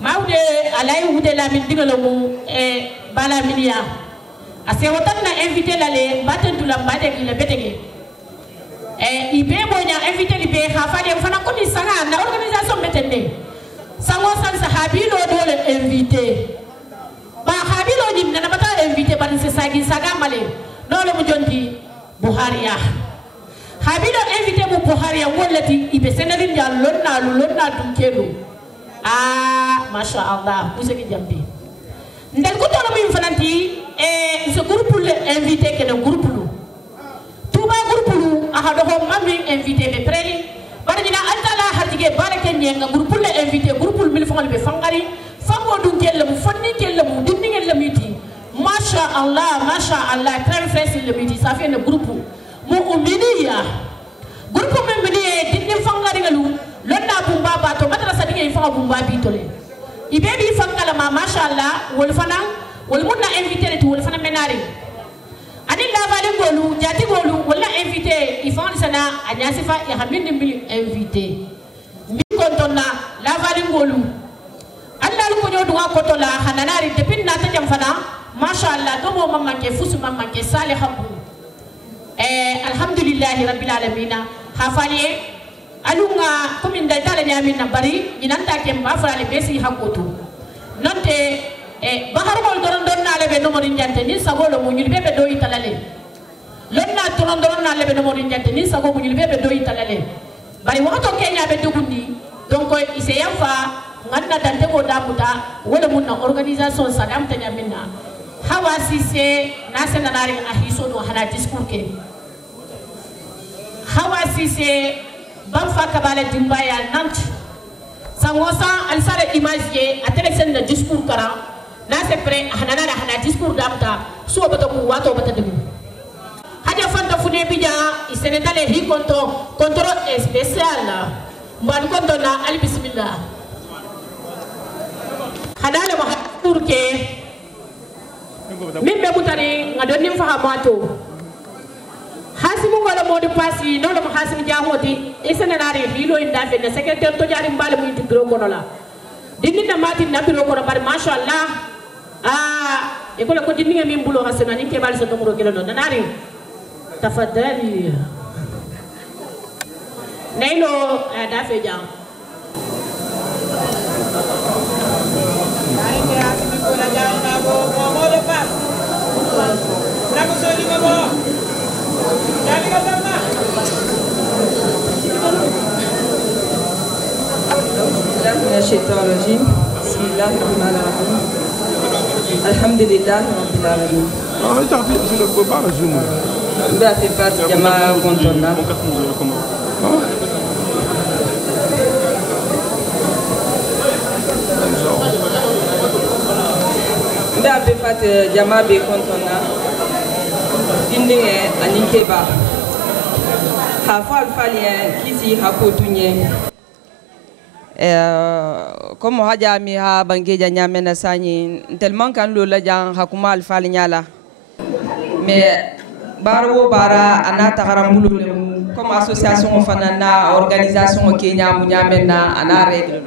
mawde alay wude la min digalo mu e bala milia ase wotan na invité la le mbatentula mbajagila betege e ibe bonya invité libe khafade fana ko ni sanga na organisation betende sango san sahabilo dole invité ba habilo ni nana bata invité ban se sagi saga male dole mu jonti buhariya habilo invité mu buhariya wolati ibe senarin ya lonna dum kelo masha Allah useki jambi ndel ko tolo mi fananti e ce groupe le invité que le groupe lu tuba groupe lu aha do ho mami invité be preli barina antala hartige barake nyenga groupe le invité groupe mil fangal be fangari fango dum kelle mu fonni kelle mu dinni ngel miti masha Allah très facile le miti ça fait le groupe mu uminiya groupe men mini dinni fangari ngalu lonna bumba ba to madrasa dingi fanga bumba bi tole ibebi fangala ma masha Allah wol fana wol munna invité to wol fana menari ani la vale golu jati golu wala invité ifan sana anyasifa ya hamindi mili invité mi kontona la vale golu Allah ko nyodu wa kotola hananari depuis na ta jam fana masha Allah do mo mamma ke fusu mamma ke salihabu alhamdulillah rabbil alamin hafali alunga komin dal tala nyamin na bari inanta ke mbafale besi hakotu nonte bahar mol don na lebe no morin jante ni sagolo mu nyulbe be do italale lonna don na lebe no morin jante ni sago mu nyulbe be do italale bari wato kenya be dugundi donc ise yafa nganna dante ko damuta wala munna organisation sadam tanya minna hawasi se nasena nari ahiso do hana discours ke hawasi se bamfa kabale dimbaya nant sangosa alsare image ye atele na discours kara na se pre hana discours damta so bato ku wato bata dum haja fanta fune bija isenetale hi contrôle spécial mban konto na al bismillah hadale ma pour que mimbe mutari ngadoni fahamato hasimu wala modi pasi no dum hasim jahoti isenenare hilo inda fe na secrétaire to jari mbale mu inti gro konola dinni na mati na biro kono bar masha Allah e ko ko dinni ngam mbulo hasana ni ke bal sa tomro kelo no nanari tafadhali nailo da fe jam الشيطان الرجيم بسم الله الرحمن الرحيم الحمد لله رب العالمين ده في بات جماعة كنتنا ده في بات جماعة كنتنا dinde anikeba hafal falien kisi hakotunye comme haja mi ha bangeja nyamena sanyi tellement kan lo la jang hakuma al fal nyala mais barwo bara anata garambulu comme association fanana organisation Kenya mu nyamena ana règle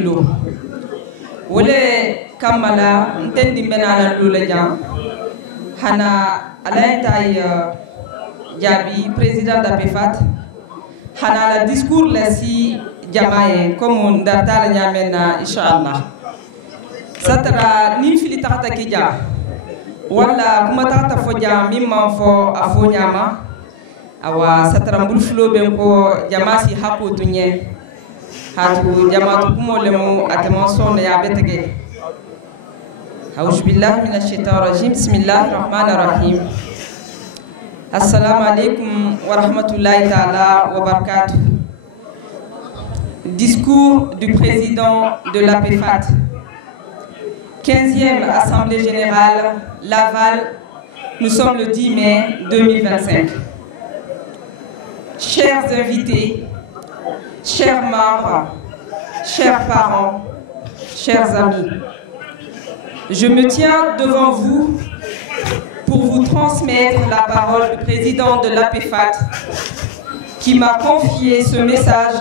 lo wole kamala ntendi menana lula jam hana alaitay jabi président d'APEFAT hana la discours la si jamaye comme dartal nyamena inshallah satara ni fili takata kija wala kuma takata fo jam mimma fo afo nyama awa satara mbul flo ben ko jamasi hapo tunye hatu jamaatu kumolemu atemason ya betege a'udhu billahi minash shaitanir rajim bismillahir rahmanir rahim assalamu alaikum wa rahmatullahi ta'ala wa barakatuh. Discours du président de l'APEFAT 15e Assemblée Générale, Laval. Nous sommes le 10 mai 2025. Chers invités, chers membres, chers parents, chers amis, je me tiens devant vous pour vous transmettre la parole du président de l'APEFAT qui m'a confié ce message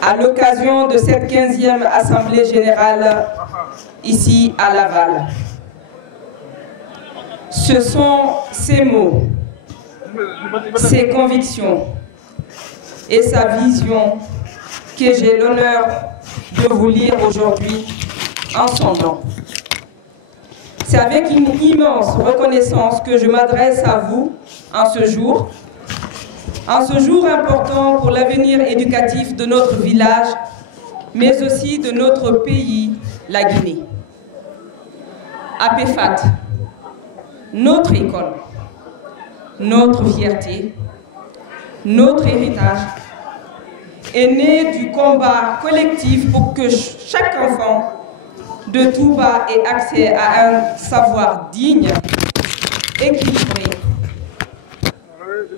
à l'occasion de cette 15e Assemblée Générale ici à Laval. Ce sont ces mots, ses convictions et sa vision que j'ai l'honneur de vous lire aujourd'hui en son nom. C'est avec une immense reconnaissance que je m'adresse à vous en ce jour important pour l'avenir éducatif de notre village, mais aussi de notre pays, la Guinée. APEFAT, notre école, notre fierté, notre héritage, est né du combat collectif pour que chaque enfant de tout bas ait accès à un savoir digne, équilibré,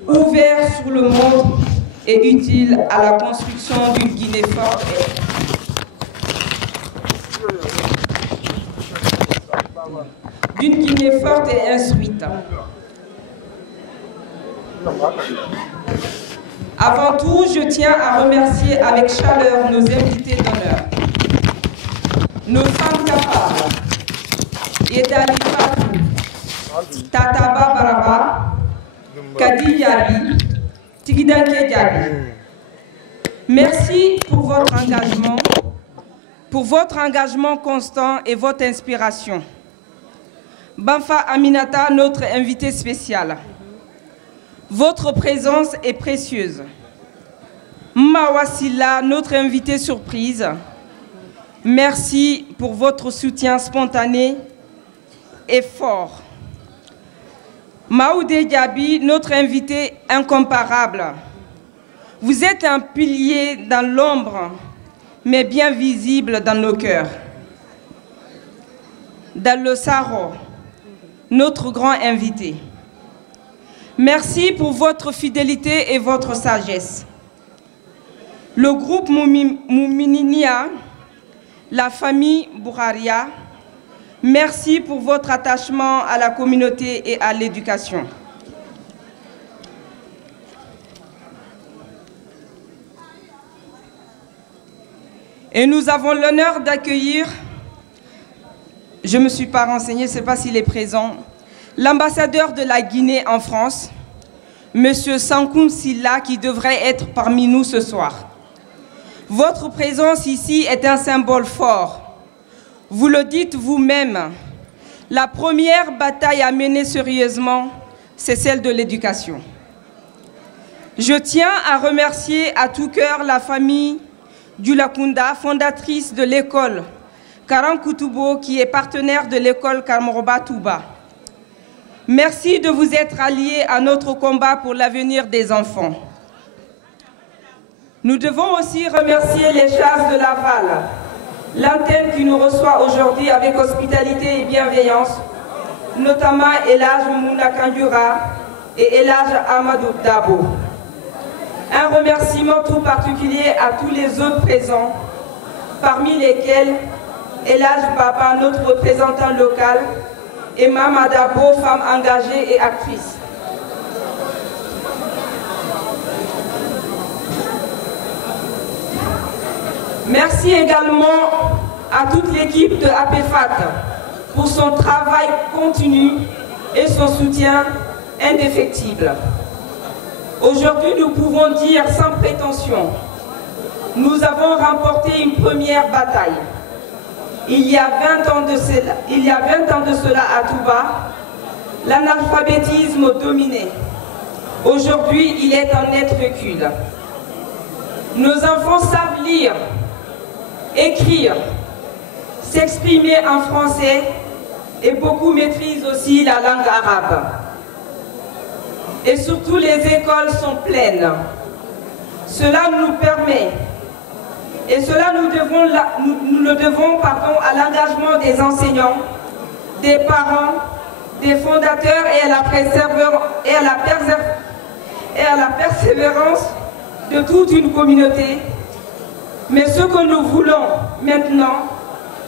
ouvert sur le monde et utile à la construction d'une Guinée forte et instruite. Avant tout, je tiens à remercier avec chaleur nos invités d'honneur, nos femmes capables, Edali Fatou, Tataba Baraba, Kadi Yabi, Tigidanke Yabi. Merci pour votre engagement constant et votre inspiration. Banfa Aminata, notre invité spécial. Votre présence est précieuse. Mawasila, notre invité surprise. Merci pour votre soutien spontané et fort. Maoudé Diaby, notre invité incomparable. Vous êtes un pilier dans l'ombre, mais bien visible dans nos cœurs. Dallo Saro, notre grand invité. Merci pour votre fidélité et votre sagesse. Le groupe Moumininia, la famille Bouraria, merci pour votre attachement à la communauté et à l'éducation. Et nous avons l'honneur d'accueillir, je ne me suis pas renseignée, je ne sais pas s'il est présent, l'ambassadeur de la Guinée en France, M. Sankoum Silla, qui devrait être parmi nous ce soir. Votre présence ici est un symbole fort. Vous le dites vous-même, la première bataille à mener sérieusement, c'est celle de l'éducation. Je tiens à remercier à tout cœur la famille Dulakunda, fondatrice de l'école Karan Kutubo, qui est partenaire de l'école Kamoroba Touba. Merci de vous être alliés à notre combat pour l'avenir des enfants. Nous devons aussi remercier les chasses de Laval, l'antenne qui nous reçoit aujourd'hui avec hospitalité et bienveillance, notamment Elage Mouna Kandura et Elage Amadou Dabo. Un remerciement tout particulier à tous les autres présents, parmi lesquels Elage Baba, notre représentant local, et Mama Dabo, femme engagée et actrice. Merci également à toute l'équipe de APEFAT pour son travail continu et son soutien indéfectible. Aujourd'hui, nous pouvons dire sans prétention, nous avons remporté une première bataille. Il y a 20 ans de cela à Touba, l'analphabétisme dominait. Aujourd'hui, il est en net recul. Nos enfants savent lire, écrire, s'exprimer en français et beaucoup maîtrisent aussi la langue arabe. Et surtout, les écoles sont pleines. Cela nous permet Et cela, nous le devons à l'engagement des enseignants, des parents, des fondateurs et à la persévérance de toute une communauté. Mais ce que nous voulons maintenant,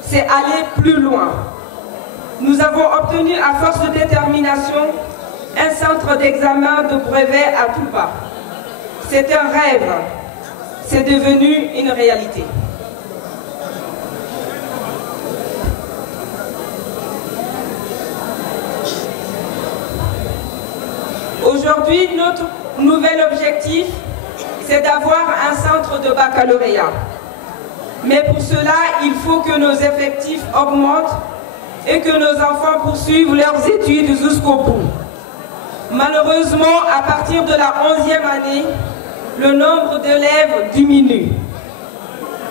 c'est aller plus loin. Nous avons obtenu à force de détermination un centre d'examen de brevet à Touba. C'est un rêve, c'est devenu une réalité. Aujourd'hui, notre nouvel objectif, c'est d'avoir un centre de baccalauréat. Mais pour cela, il faut que nos effectifs augmentent et que nos enfants poursuivent leurs études jusqu'au bout. Malheureusement, à partir de la 11e année, le nombre d'élèves diminue.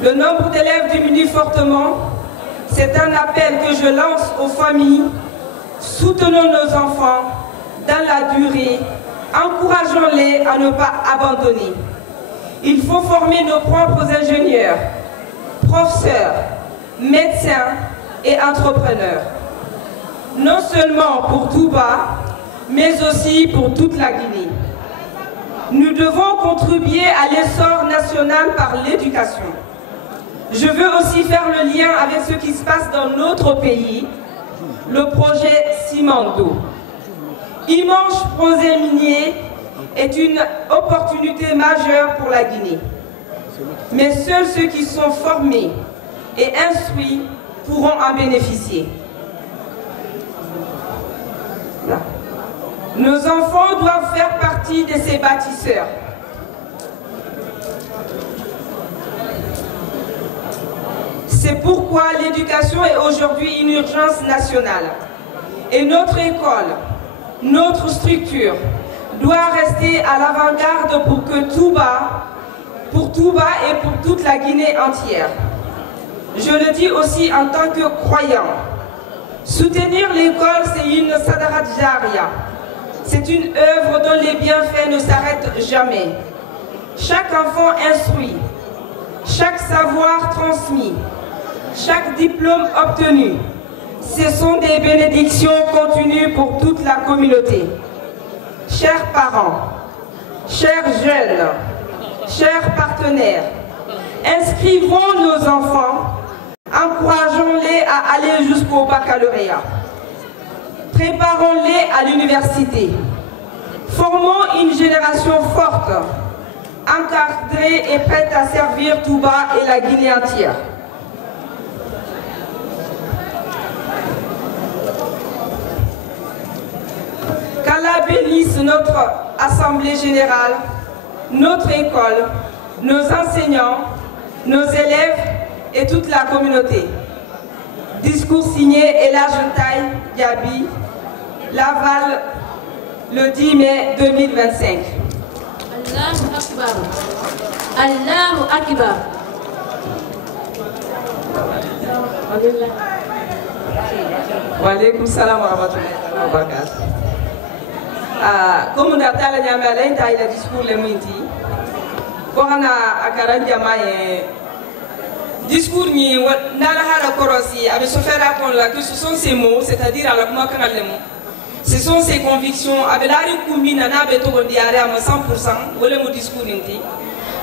Le nombre d'élèves diminue fortement. C'est un appel que je lance aux familles. Soutenons nos enfants dans la durée. Encourageons-les à ne pas abandonner. Il faut former nos propres ingénieurs, professeurs, médecins et entrepreneurs. Non seulement pour Touba, mais aussi pour toute la Guinée. Nous devons contribuer à l'essor national par l'éducation. Je veux aussi faire le lien avec ce qui se passe dans notre pays, le projet Simandou. Immense projet minier est une opportunité majeure pour la Guinée. Mais seuls ceux qui sont formés et instruits pourront en bénéficier. Là. Nos enfants doivent faire partie de ces bâtisseurs. C'est pourquoi l'éducation est aujourd'hui une urgence nationale. Et notre école, notre structure, doit rester à l'avant-garde pour Touba et pour toute la Guinée entière. Je le dis aussi en tant que croyant. Soutenir l'école, c'est une sadarat jaria. C'est une œuvre dont les bienfaits ne s'arrêtent jamais. Chaque enfant instruit, chaque savoir transmis, chaque diplôme obtenu, ce sont des bénédictions continues pour toute la communauté. Chers parents, chers jeunes, chers partenaires, inscrivons nos enfants, encourageons-les à aller jusqu'au baccalauréat. Préparons-les à l'université. Formons une génération forte, encadrée et prête à servir Touba et la Guinée entière. Qu'Allah bénisse notre Assemblée générale, notre école, nos enseignants, nos élèves et toute la communauté. Discours signé Elhadj Diaby, Laval, le 10 mai 2025. Allahu Akbar. Allahu Akbar. Wa alaykum salam wa rahmatullahi wa barakatuh. Comme on a parlé de discours le midi, quand on a carrément discours ni n'ala korosi avec ce faire que ce sont ces mots, c'est-à-dire à la comment ce sont ces convictions avec la combine na beto diaré à 100% ou le discours inti.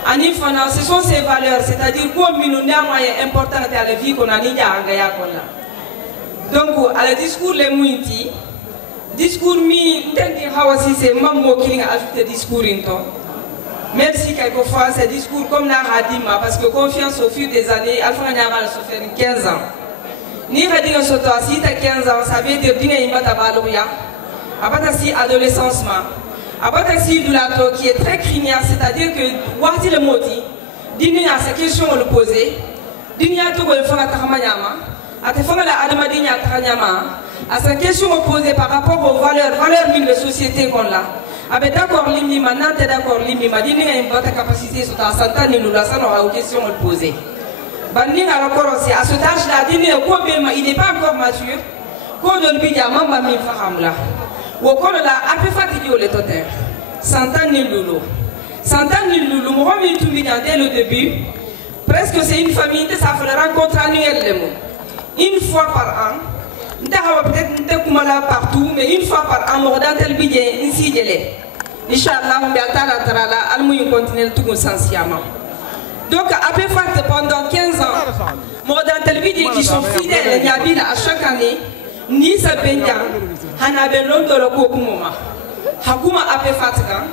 Ani fana ce sont ces valeurs, c'est-à-dire comme nous moyen important à la vie qu'on a ni ya ngaya kona. Donc à le discours le midi discours mi ntendi hawasi c'est même mot qui a ajouté discours into. Même si quelquefois ces discours comme n'a radima parce que confiance au fil des années alpha nyama se faire 15 ans. Ni radinga soto si tu as 15 ans ça veut dire dinga imata baloya. Abata si adolescence ma. Abata si dulato qui est très crinière, c'est-à-dire que wati le moti dinga ces questions le poser. Dinga to le fanga tahamanyama. Ate fanga la adama dinga takanyama. À cette question posée par rapport aux valeurs de société qu'on a. Avec d'accord, l'imima, non, d'accord, l'imima, il y a une bonne capacité sur ta santé, nous avons aux questions posées. Banding à l'accord aussi, à cet âge-là, il n'est pas encore mature. Quand on lui dit à maman, il faut là. Ou quand on a un peu fatigué le totem. Santan ni loulou. Santan ni loulou, moi, je suis dès le début. presque c'est une famille, ça fait la rencontre annuelle. Une fois par an, peut-être partout, mais une fois par an, on a tel ici, Inch'Allah, on va aller continuer tout ensemble. Donc, après pendant 15 ans, Modan Telbidje qui sont fidèles à chaque année, ni sa benya, Hanabe Londo Kumoma, Hakuma Ape Fatka,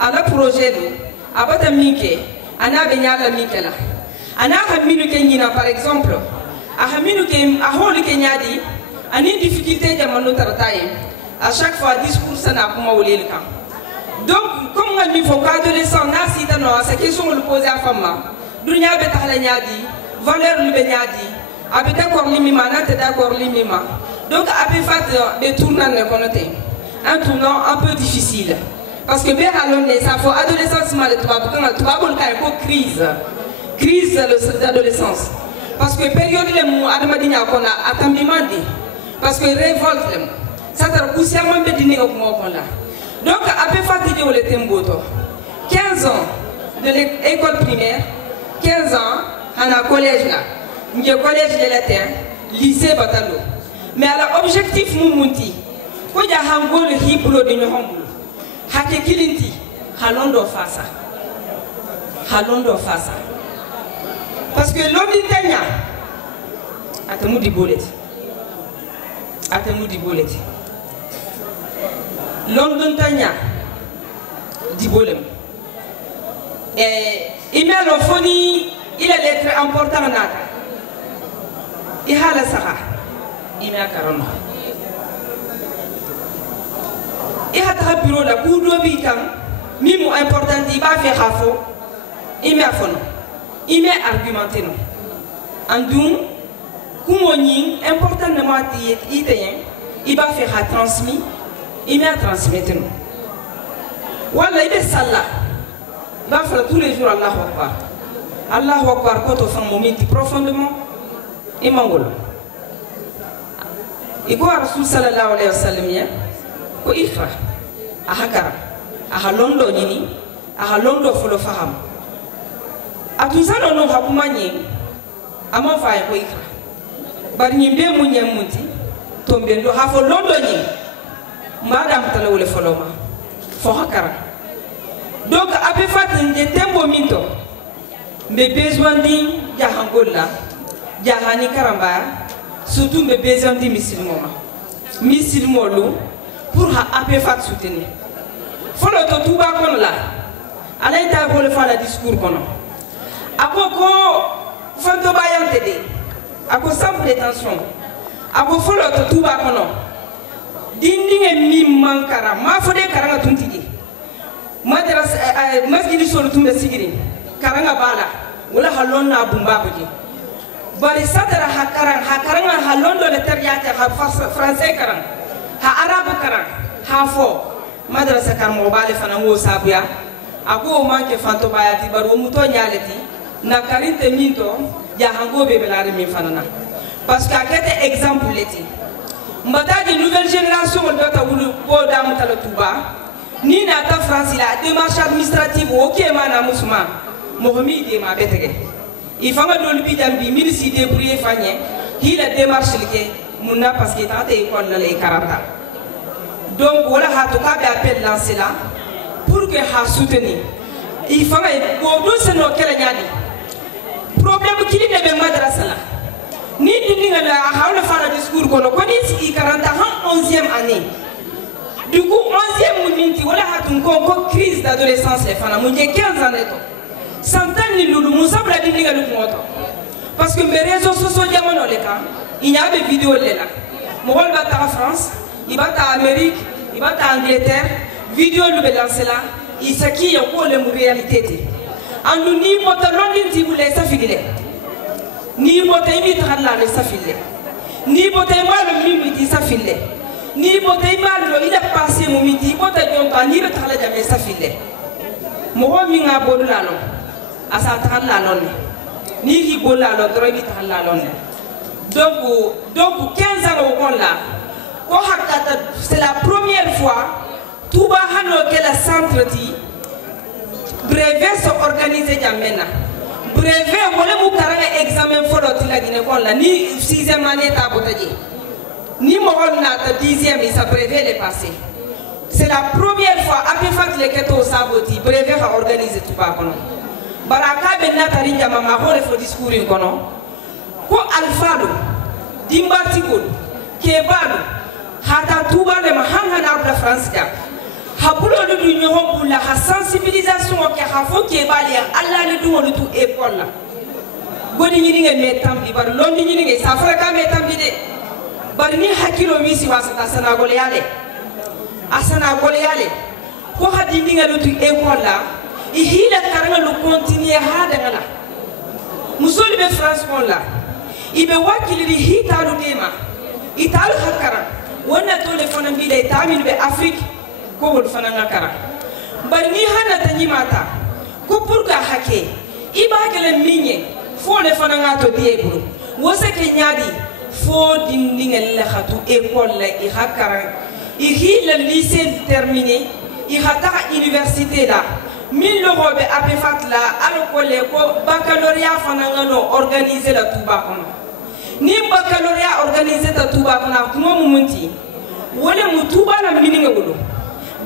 à la projet de Abata Mike, Ana Benyala Mikela. Ana Hamilu Kenyina par exemple, à Hamilu Kenyadi, a une difficulté de Manotartaï, à chaque fois 10% à Kuma Olelka. Donc, comme on dit, faut qu'adolescent n'a si t'en as, c'est question de le poser à femme. Dunya betala nyadi, valeur lu benyadi, abe d'accord limima, nate d'accord limima. Donc abe fait des tournants de connoté, un tournant un peu difficile. Parce que bien allons ça faut adolescence mal tu vas crise d'adolescence. Parce que période les mots adamadinya qu'on a attendimandi, parce que révolte les mots, ça t'a poussé à m'embêter au moment qu'on l'a. Donc abe fatigué au temboto, 15 ans de l'école primaire. 15 ans, on a un collège là, un collège de latin, lycée Batalo. Mais alors, objectif Moumunti, quand il y a un gros hiplo de Nyongul, Hake Kilinti, Halondo Fasa. Halondo Fasa. Parce que l'homme d'Itania, Atemou di Boulet. Atemou di Boulet. L'homme d'Itania, di Bolem. Et il met l'ophonie, il est très important. Il a la Sarah, il met à Carona. Il a un bureau là, pour deux bicans, mimo important, il va faire à faux, il met à fond, il met à argumenter. En donc, Koumonin, important de moi, il va faire à transmis, il met à transmettre. Voilà, il est ça là. Il va faire tous les jours Allah Akbar. Allah Akbar, quand on fait un moment profondément, il m'envole. Et quand Rasul sallallahu alayhi wa sallam, il dit Ahakara, Ahalondo Nini, Ahalondo Folo Faham. A tout ça, on a Hakumani, Amon Faya Koikra. Barnimbe Munyamuti, Tombendo, Hafolondo Nini, Madame Talaoule Foloma, Fohakara. Donc, après faire des tempos mito, mes besoins de Yahangola, Yahani Karamba, surtout mes besoins de Missil Molo, pour après faire soutenir. Faut le tout bas qu'on l'a. À l'intérieur, pour le faire le discours qu'on a. À quoi Fantobayan t'aider, à quoi sans prétention, à quoi faut le tout bas qu'on a. Dinding et mim mankara, ma faut des karanga tuntigi. Masjidi solo tumbe sigiri karanga bala wala halonna bumbabuji bari satara hakaranga halondo le teriyate ha français karang ha arabe karang ha fo madrasa karmo bale fana wo sabuya ako manke fanto bayati baro muto nyaleti na karinte minto ya hango be belare min fanana parce que akete exemple leti mbata de nouvelle génération dota wulu bo damu tala tuba ni na ta France la démarche administrative ok mana musuma mohmi de ma betege il faut que le bidambi milisi débrouiller fanye qui la démarche liké munna parce que ta école la les 40 donc voilà ha to ka be appel lancer là pour que ha soutenir il faut que go do seno kala nyadi problème qui ne be madrasa la ni dinga la ha le faire discours kono ko ni 40 ans 11e année. Du coup, 11e mouniti, voilà une crise d'adolescence, les femmes, mon 15 ans d'éto. Santan ni loulou, nous sommes la dignité de l'autre. Parce que mes réseaux sociaux, il y a des vidéos là. Mon rôle va en France, il va en Amérique, il va en Angleterre, vidéo le lancer là, il sait qui est pour les réalités. En nous, ni montalon, ni voulez s'affiler. Ni montagne, ni tralala, les s'affiler. Ni montagne, le mimi, s'affiler. Ni boté mal il a passé mon midi boté jonta ni le travail de sa fille mo mi nga bodu la non asa tan la non ni hi bola lo droit tan la non donc 15 ans au kon là ko hakata c'est la première fois tout ba hano que la centre dit brevet sont organisés jamena brevet wala mu examen folo tila dine kolla ni 6e année ta botaje ni mogol na ta 10e il sa brevet est passé. C'est la première fois APFAT le keto saboti brevet a organisé tout pas kono baraka be na tari jama ma hore fo discours kono ko alfado dimbartigol kebado hata tuba le mahanga na abla France ja habulo du ñohom pour la sensibilisation ke ha fo kebali alla le du wonu tu école la godi ñi ngi me tambi bar londi ñi ngi safara ka me tambi de bar ni hakilo wisi wasata sana gole yale asana gole yale ko hadi ni ngi tu école la i hila karanga lu continuer ha daga la musoli be France kon la ibe wakili di hitalu dema italu hakara wonna tole fona mbide tamin be Afrique ko wol fana ngakara bari ni hana tanyi mata ko purga hake iba gele minye fo le fana ngato diebulu wose ke nyadi fo dindingel la khatu école la i hakara i hila lycée terminé i hata université la min lo robe APFAT la alcool ko baccalauréat fana ngano organiser la Touba kono ni baccalauréat organisé ta Touba kono kuma mumunti wala mu Touba na mininga wolo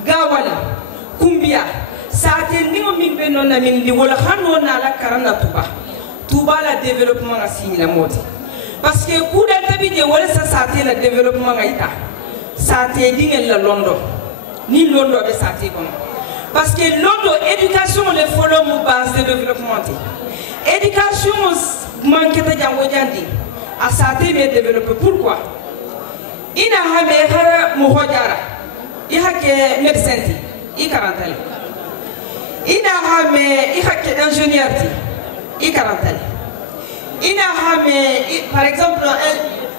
gawala kumbia saate ningo min be non na min di wala xano na la karana Touba la développement a signé la moti parce que coup d'altabi de wala sa saate la développement ngaita saate dingel la Londo ni Londo be saate kono parce que Londo éducation le follow mu base de développement éducation manque ta jango jandi a saate be développer pourquoi ina hame hara muhojara i hake médecin ti i karantale ina hame i hake ingénieur ti i karantale ina hame par exemple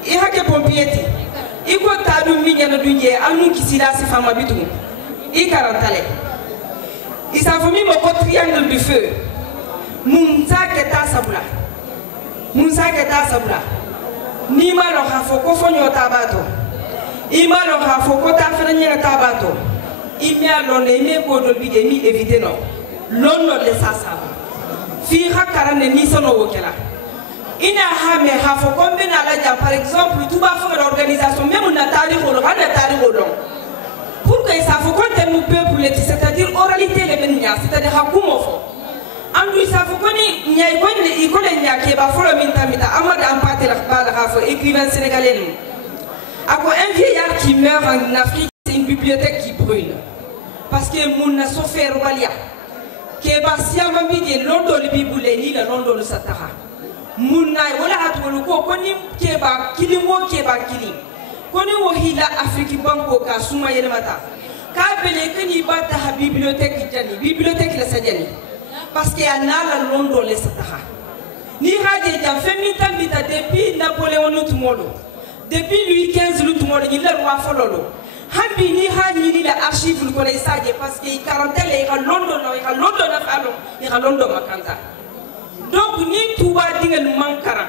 i hake pompier ti i ko tadu minyana dunje anu kisila si fama bitu i karantale isa fami mo ko triangle du feu munza keta sabula ni ma lo ha fo ko fonyo tabato ima lo ha fo ko ta fanya tabato imi alone imi ko do bige mi éviter non lono le sasa fi hakarane ni sono wokela ina ha me ha fo ko mbena la ja par exemple tout ba fo l'organisation même na tari holo pour que ça faut qu'on t'aime peuple c'est-à-dire oralité les benia c'est-à-dire hakumo fo andu ça faut qu'on y a iko le nya ke ba fo lo minta amada ampate la bala ha fo écrivain sénégalais. Un vieillard qui meurt en Afrique, c'est une bibliothèque qui brûle. Parce que mon a souffert au Balia. Que Bassia Mambi de Londo le Biboulé, ni le Londo le Satara. Mouna, voilà à tout le coup, Konim Keba, Kilimo Keba Kili. Konim Ohila Afrique Banco, Kasuma Yelemata. Kabele Keni Bata ha bibliothèque la Sadjani. Parce qu'il y a la Londo le Satara. Ni Radé, Femita Vita depuis Napoléon Tumolo. Depuis Louis XV, il a le roi Fololo. Hambi ni hani la archive le connaissage parce qu'il quarantaine il y a London à Fallon, il y a London Makanta. Donc ni Touba dingue nous manquera.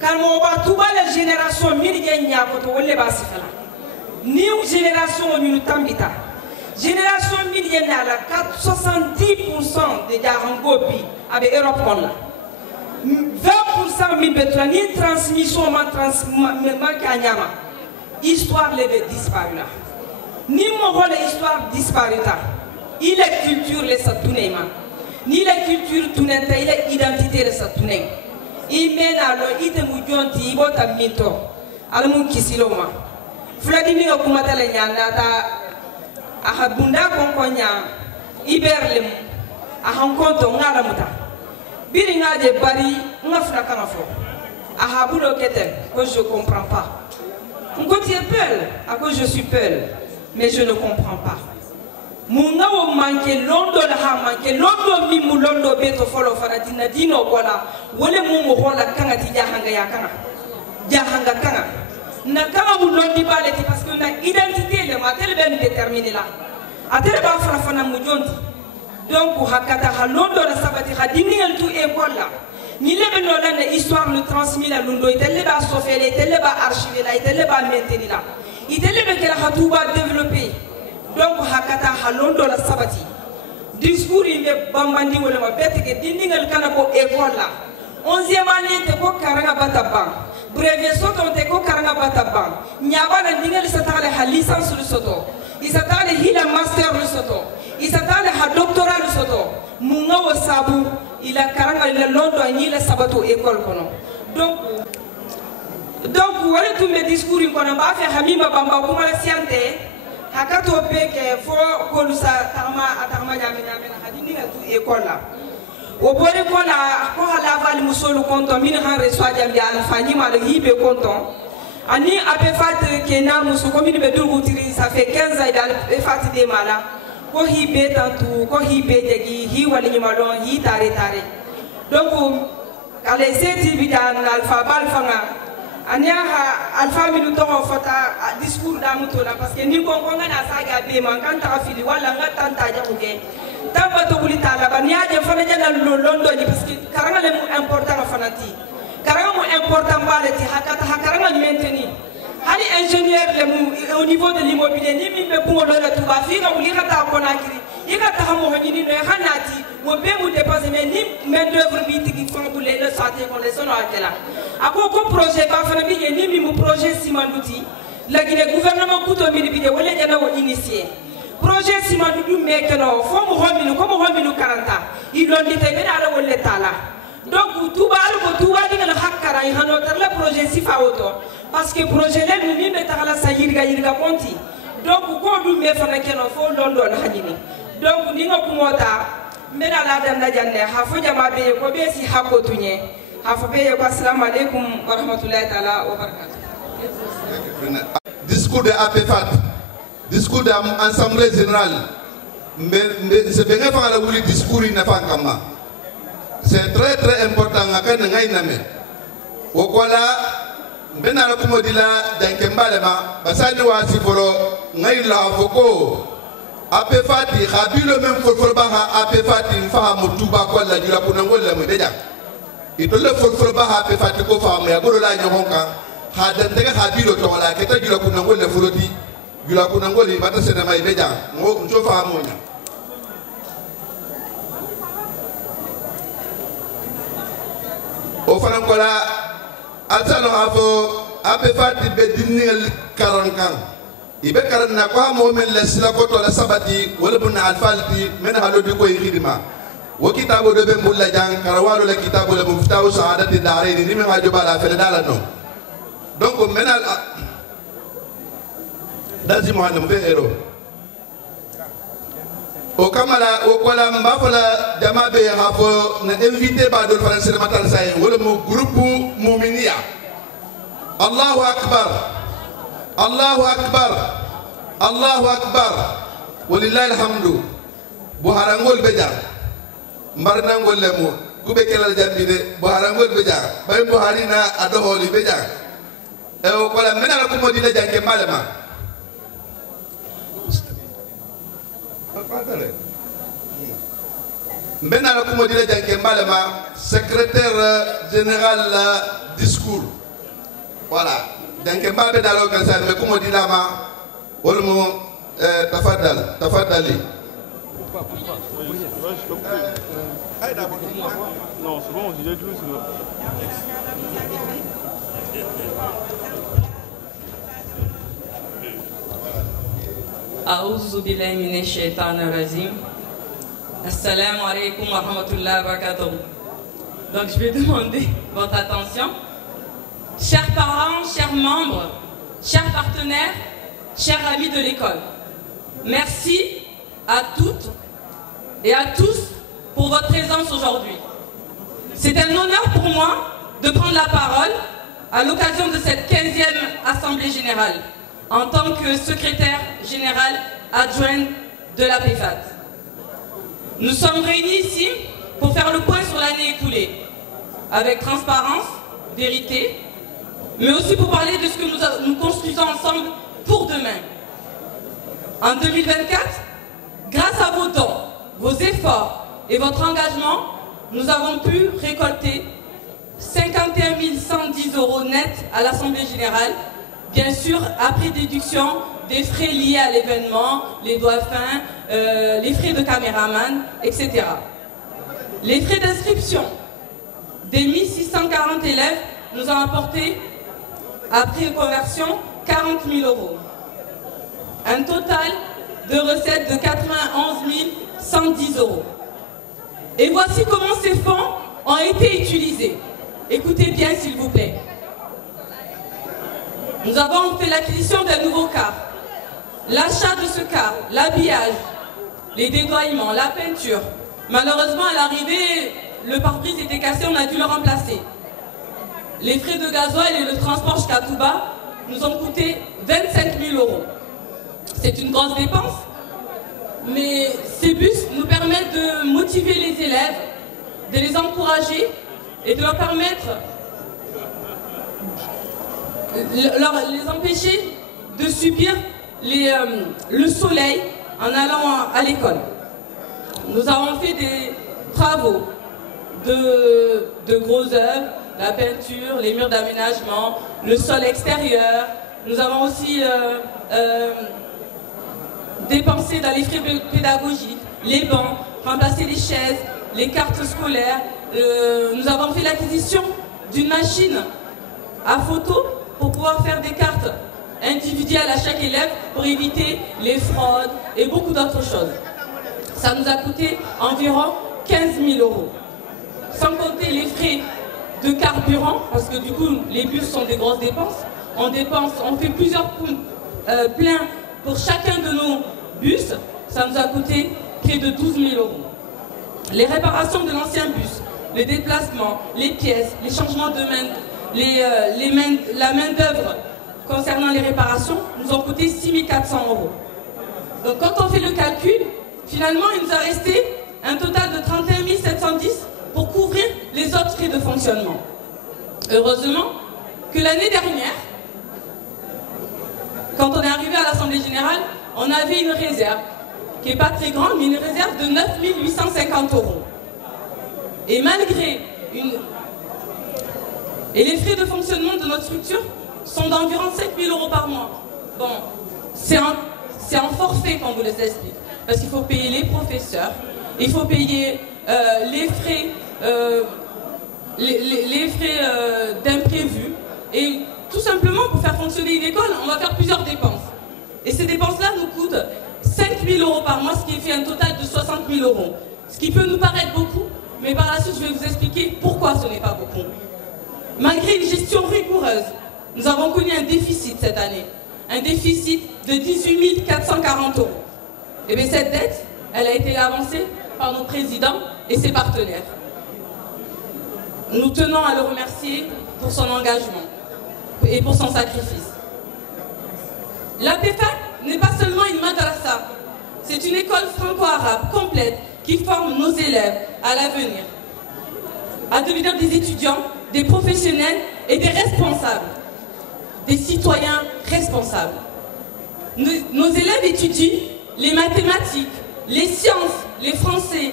Car on va Touba la génération millénaire quand on les basi fala. Ni génération nous tambita. Génération millénaire la 70% des Jarangobi avec Europe qu'on l'a. 20% mi betra ni transmission ma kanyama histoire leve disparu là ni mon rôle histoire disparu là il est culture les satunema ni la culture tunenta il est identité les satunen il mène alors il te mujonti bota minto alamu kisiloma fladimi ko kumata la nyana ta ahabunda konkonya iberlem ahankonto ngala muta Biringa de Bari, ngafna kanafo. Ahabulo keten, que je comprends pas. On continue peul, à cause je suis peul, mais je ne comprends pas. Munga o manke londo la ha manke londo mi mu londo beto folo faratina dino kola wole mu mo hola kanga ti jahanga ya kanga. Jahanga kanga. Na kanga mu londi baleti parce que na identité le matel ben déterminé là. Atele ba fara fana mu jonti. Donc, hakata halondo la sabati hadingal tout école là. Ni le no la histoire le transmis la lundo itelle ba sofele itelle ba archiver la itelle ba maintenir là. Itelle be kala hatuba développer. Donc hakata halondo la sabati. Discours il be bambandi wala ma bete ke dindingal kana ko école là. 11e année te ko karanga bataban brevet soto te ko karanga bataban nyaba la dinga li satale ha licence lu soto isatale hila master lu soto isatale ha doctorat lu soto munga wasabu ila karanga le londo ni la sabato école kono donc wala tout mes discours kono ba fe hamima bamba kuma la siante hakato peke fo kolusa tarma nyame hadini la tu école la o bori ko la ko hala vali musolu konto min han reçoit jambi al fani mal hibe konto ani ape fat ke na musu ko min be durgu tiri ça fait 15 ans dal be fat de mala ko hibe tantu ko hibe jegi hi wali ni malon hi tare donc kale seti bi dan alpha bal fanga ania ha alpha mi to fota discours da mutola parce que ni ko ngana saga be man kan ta fili wala ngata ta jabuge tamba to bulita la bania je fana jana londo ni parce que karanga le important fanati karanga mo important balati hakata hakaranga ni maintenir hali ingénieur le au niveau de l'immobilier ni mi be pour le tout ba fi ga wuli kata konakiri ika ta mo hani no hanati mo be mu dépenser mais ni main d'œuvre bi tigi fon pour le santé pour les sono akela ako ko projet ba fana bi ni mi mu projet simanduti la Guinée gouvernement kuto mi bi de wala jana wo initier projet simandudu mekeno fo mo hominu ko mo hominu 40 il don dite be ala wolle tala donc tubalu ko tubali ngala hakkara i hano tar le projet sifa auto parce que projet le mi be tagala sayirga konti donc ko dum me fana keno fo londo na hajini donc ni nga kumota mena la dan na janne ha fo jama be ko be si hakotunye ha fo be ko assalamu alaikum wa rahmatullahi taala wa barakatuh. Discours de APFAT, discours de l'Assemblée générale, mais c'est bien faire le discours il n'a pas kama. C'est très très important à quand on a une au quoi là ben à la commodila d'un kembalema basani wa siforo ngai la foko APFAT rabi le même folfolbaha APFAT fa mutuba ko la dila kunangol la medeja ito le folfolbaha APFAT ko fa me agolo la nyonka ha dan tega rabi lo to la keta dila kunangol le foloti dila kunangol bata sene mai medeja ngo ncho fa monya o fana kola alsano afo APFAT be dinil karankan ibe karanna ko mo men la sila ko to la sabati wala bun alfalti men halo di ko khidma wo kitabo do be mulla jang karawalo la kitabo la muftahu saadati daraini ni men hajo bala fele dala no donc men al dazi muhammad be hero o kamala o kola mbafala jama be hafo na invité ba do français matal say wala mo groupe mu'miniya Allahu akbar Allahu akbar Allahu akbar walillahi alhamdu buharangol beja mbarnangol lemu kube kelal jambide buharangol beja bay buharina adoholi beja e o kola menala ko modi la janke malama menala ko modi la janke malama secrétaire général discours voilà donc mbabe dalo kansan mais comme dit lama wolmo tafadali non c'est bon il est tout أعوذ بالله من الشيطان الرجيم السلام عليكم ورحمة الله وبركاته. Donc je vais demander votre attention. Chers parents, chers membres, chers partenaires, chers amis de l'école, merci à toutes et à tous pour votre présence aujourd'hui. C'est un honneur pour moi de prendre la parole à l'occasion de cette 15e Assemblée Générale en tant que secrétaire général adjoint de l'APFAT. Nous sommes réunis ici pour faire le point sur l'année écoulée, avec transparence, vérité, mais aussi pour parler de ce que nous construisons ensemble pour demain. En 2024, grâce à vos dons, vos efforts et votre engagement, nous avons pu récolter 51 110 € net à l'Assemblée Générale, bien sûr après déduction des frais liés à l'événement, les dauphins, les frais de caméraman, etc. Les frais d'inscription des 1640 élèves, nous avons apporté, après conversion, 40 000 €. Un total de recettes de 91 110 €. Et voici comment ces fonds ont été utilisés. Écoutez bien s'il vous plaît. Nous avons fait l'acquisition d'un nouveau car, l'achat de ce car, l'habillage, les dédoiements, la peinture. Malheureusement, à l'arrivée, le pare-brise était cassé, on a dû le remplacer. Les frais de gasoil et le transport jusqu'à Touba nous ont coûté 25 000 €. C'est une grosse dépense, mais ces bus nous permettent de motiver les élèves, de les encourager et de leur permettre, les empêcher de subir le soleil en allant à l'école. Nous avons fait des travaux de gros œuvres, la peinture, les murs d'aménagement, le sol extérieur. Nous avons aussi dépensé dans les frais pédagogiques, les bancs, remplacé les chaises, les cartes scolaires. Nous avons fait l'acquisition d'une machine à photo pour pouvoir faire des cartes individuelles à chaque élève pour éviter les fraudes et beaucoup d'autres choses. Ça nous a coûté environ 15 000 €. Sans compter les frais de carburant, parce que du coup les bus sont des grosses dépenses. On fait plusieurs pleins pour chacun de nos bus. Ça nous a coûté près de 12 000 €. Les réparations de l'ancien bus, le déplacement, les pièces, les changements de la main d'œuvre concernant les réparations nous ont coûté 6 400 €. Donc quand on fait le calcul, finalement il nous a resté un total de 31 710 pour couvrir les autres frais de fonctionnement. Heureusement que l'année dernière, quand on est arrivé à l'Assemblée Générale, on avait une réserve qui n'est pas très grande, mais une réserve de 9 850 €. Et malgré Et les frais de fonctionnement de notre structure sont d'environ 5 000 € par mois. Bon, c'est un forfait qu'on vous les explique. Parce qu'il faut payer les professeurs, il faut payer les frais d'imprévus. Et tout simplement, pour faire fonctionner une école, on va faire plusieurs dépenses. Et ces dépenses-là nous coûtent 5 000 € par mois, ce qui fait un total de 60 000 €. Ce qui peut nous paraître beaucoup, mais par la suite, je vais vous expliquer pourquoi ce n'est pas beaucoup. Malgré une gestion rigoureuse, nous avons connu un déficit cette année. Un déficit de 18 440 €. Et bien cette dette, elle a été avancée par nos présidents et ses partenaires. Nous tenons à le remercier pour son engagement et pour son sacrifice. La PEFAC n'est pas seulement une madrasa, c'est une école franco-arabe complète qui forme nos élèves à l'avenir, à devenir des étudiants, des professionnels et des responsables, des citoyens responsables. Nos élèves étudient les mathématiques, les sciences, les français,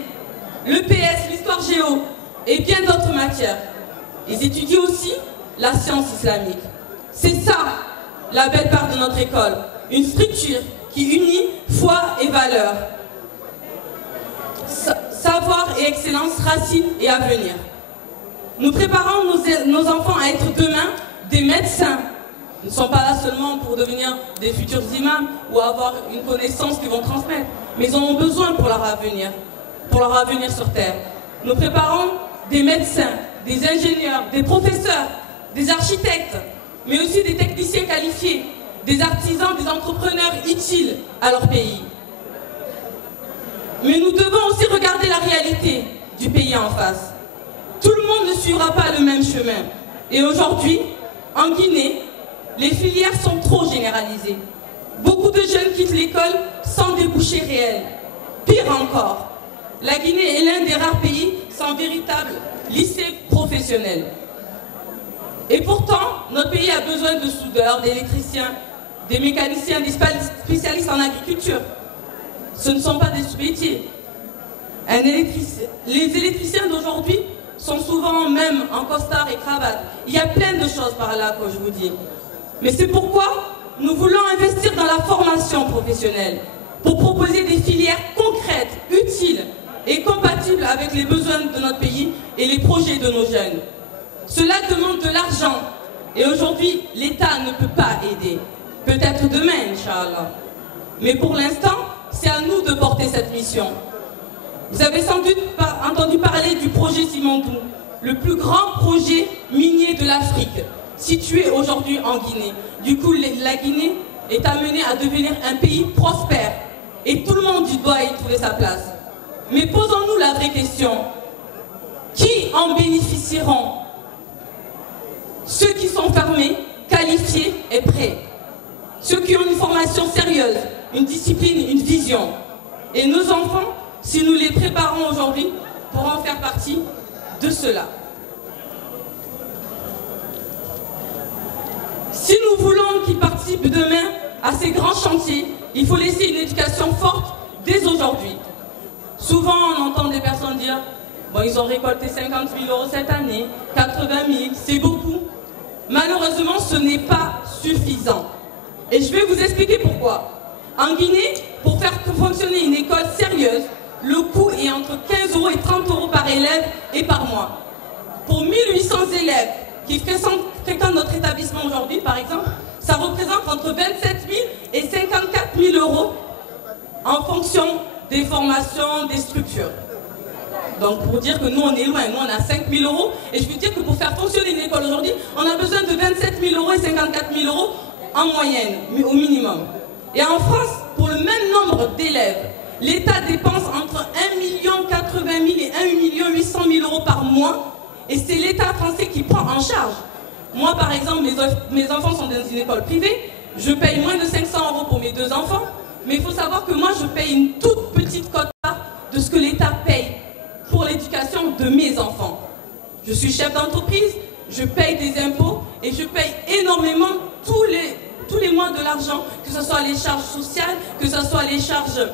le PS, l'histoire géo et bien d'autres matières. Ils étudient aussi la science islamique. C'est ça la belle part de notre école, une structure qui unit foi et valeurs, savoir et excellence, racines et avenir. Nous préparons nos enfants à être demain des médecins. Ils ne sont pas là seulement pour devenir des futurs imams ou avoir une connaissance qu'ils vont transmettre, mais ils en ont besoin pour leur avenir sur Terre. Nous préparons des médecins, des ingénieurs, des professeurs, des architectes, mais aussi des techniciens qualifiés, des artisans, des entrepreneurs utiles à leur pays. Mais nous devons aussi regarder la réalité du pays en face. Tout le monde ne suivra pas le même chemin. Et aujourd'hui, en Guinée, les filières sont trop généralisées. Beaucoup de jeunes quittent l'école sans débouchés réels. Pire encore, la Guinée est l'un des rares pays sans véritable lycée professionnel. Et pourtant, notre pays a besoin de soudeurs, d'électriciens, des mécaniciens, des spécialistes en agriculture. Ce ne sont pas des sous-métiers. Les électriciens d'aujourd'hui sont souvent même en costard et cravate. Il y a plein de choses par là que je vous dis. Mais c'est pourquoi nous voulons investir dans la formation professionnelle pour proposer des filières concrètes, utiles et compatible avec les besoins de notre pays et les projets de nos jeunes. Cela demande de l'argent et aujourd'hui, l'État ne peut pas aider. Peut-être demain, Inch'Allah. Mais pour l'instant, c'est à nous de porter cette mission. Vous avez sans doute entendu parler du projet Simandou, le plus grand projet minier de l'Afrique, situé aujourd'hui en Guinée. Du coup, la Guinée est amenée à devenir un pays prospère et tout le monde doit y trouver sa place. Mais posons-nous la vraie question. Qui en bénéficieront? Ceux qui sont formés, qualifiés et prêts. Ceux qui ont une formation sérieuse, une discipline, une vision. Et nos enfants, si nous les préparons aujourd'hui, pourront faire partie de cela. Si nous voulons qu'ils participent demain à ces grands chantiers, il faut laisser une éducation forte dès aujourd'hui. Souvent, on entend des personnes dire « bon, ils ont récolté 50 000 € cette année, 80 000, c'est beaucoup ». Malheureusement, ce n'est pas suffisant. Et je vais vous expliquer pourquoi. En Guinée, pour faire fonctionner une école sérieuse, le coût est entre 15 € et 30 € par élève et par mois. Pour 1800 élèves qui fréquentent notre établissement aujourd'hui, par exemple, ça représente entre 27 000 et 54 000 € en fonction des formations, des structures. Donc pour dire que nous on est loin, nous on a 5 000 € et je veux dire que pour faire fonctionner une école aujourd'hui, on a besoin de 27 000 € et 54 000 € en moyenne, au minimum. Et en France, pour le même nombre d'élèves, l'État dépense entre 1 80 000 et 1 800 000 € par mois et c'est l'État français qui prend en charge. Moi par exemple, mes enfants sont dans une école privée, je paye moins de 500 € pour mes 2 enfants, mais il faut savoir que moi je paye une toute petite quota de ce que l'État paye pour l'éducation de mes enfants. Je suis chef d'entreprise, je paye des impôts et je paye énormément tous les mois de l'argent, que ce soit les charges sociales, que ce soit les charges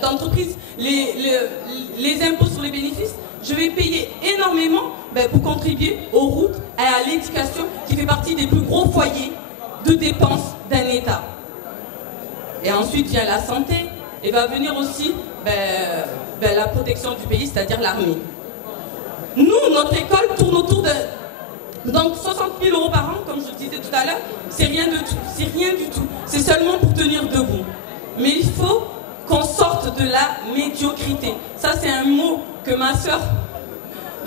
d'entreprise, les impôts sur les bénéfices. Je vais payer énormément pour contribuer aux routes et à l'éducation qui fait partie des plus gros foyers de dépenses d'un État. Et ensuite vient la santé et va venir aussi la protection du pays, c'est-à-dire l'armée. Nous, notre école tourne autour de donc 60 000 € par an, comme je le disais tout à l'heure, c'est rien du tout. C'est seulement pour tenir debout. Mais il faut qu'on sorte de la médiocrité. Ça, c'est un mot que ma soeur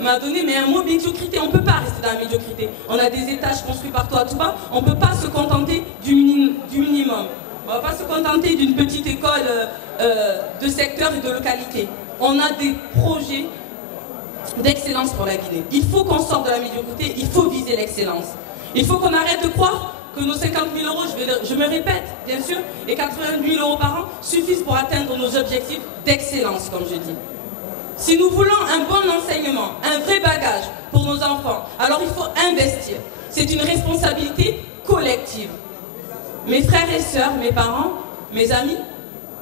m'a donné, mais un mot médiocrité, on ne peut pas rester dans la médiocrité. On a des étages construits partout à tout bas, on ne peut pas se contenter du minimum. On ne va pas se contenter d'une petite école de secteur et de localité. On a des projets d'excellence pour la Guinée. Il faut qu'on sorte de la médiocrité, il faut viser l'excellence. Il faut qu'on arrête de croire que nos 50 000 €, je me répète, bien sûr, et 88 000 € par an suffisent pour atteindre nos objectifs d'excellence, comme je dis. Si nous voulons un bon enseignement, un vrai bagage pour nos enfants, alors il faut investir. C'est une responsabilité collective. Mes frères et sœurs, mes parents, mes amis,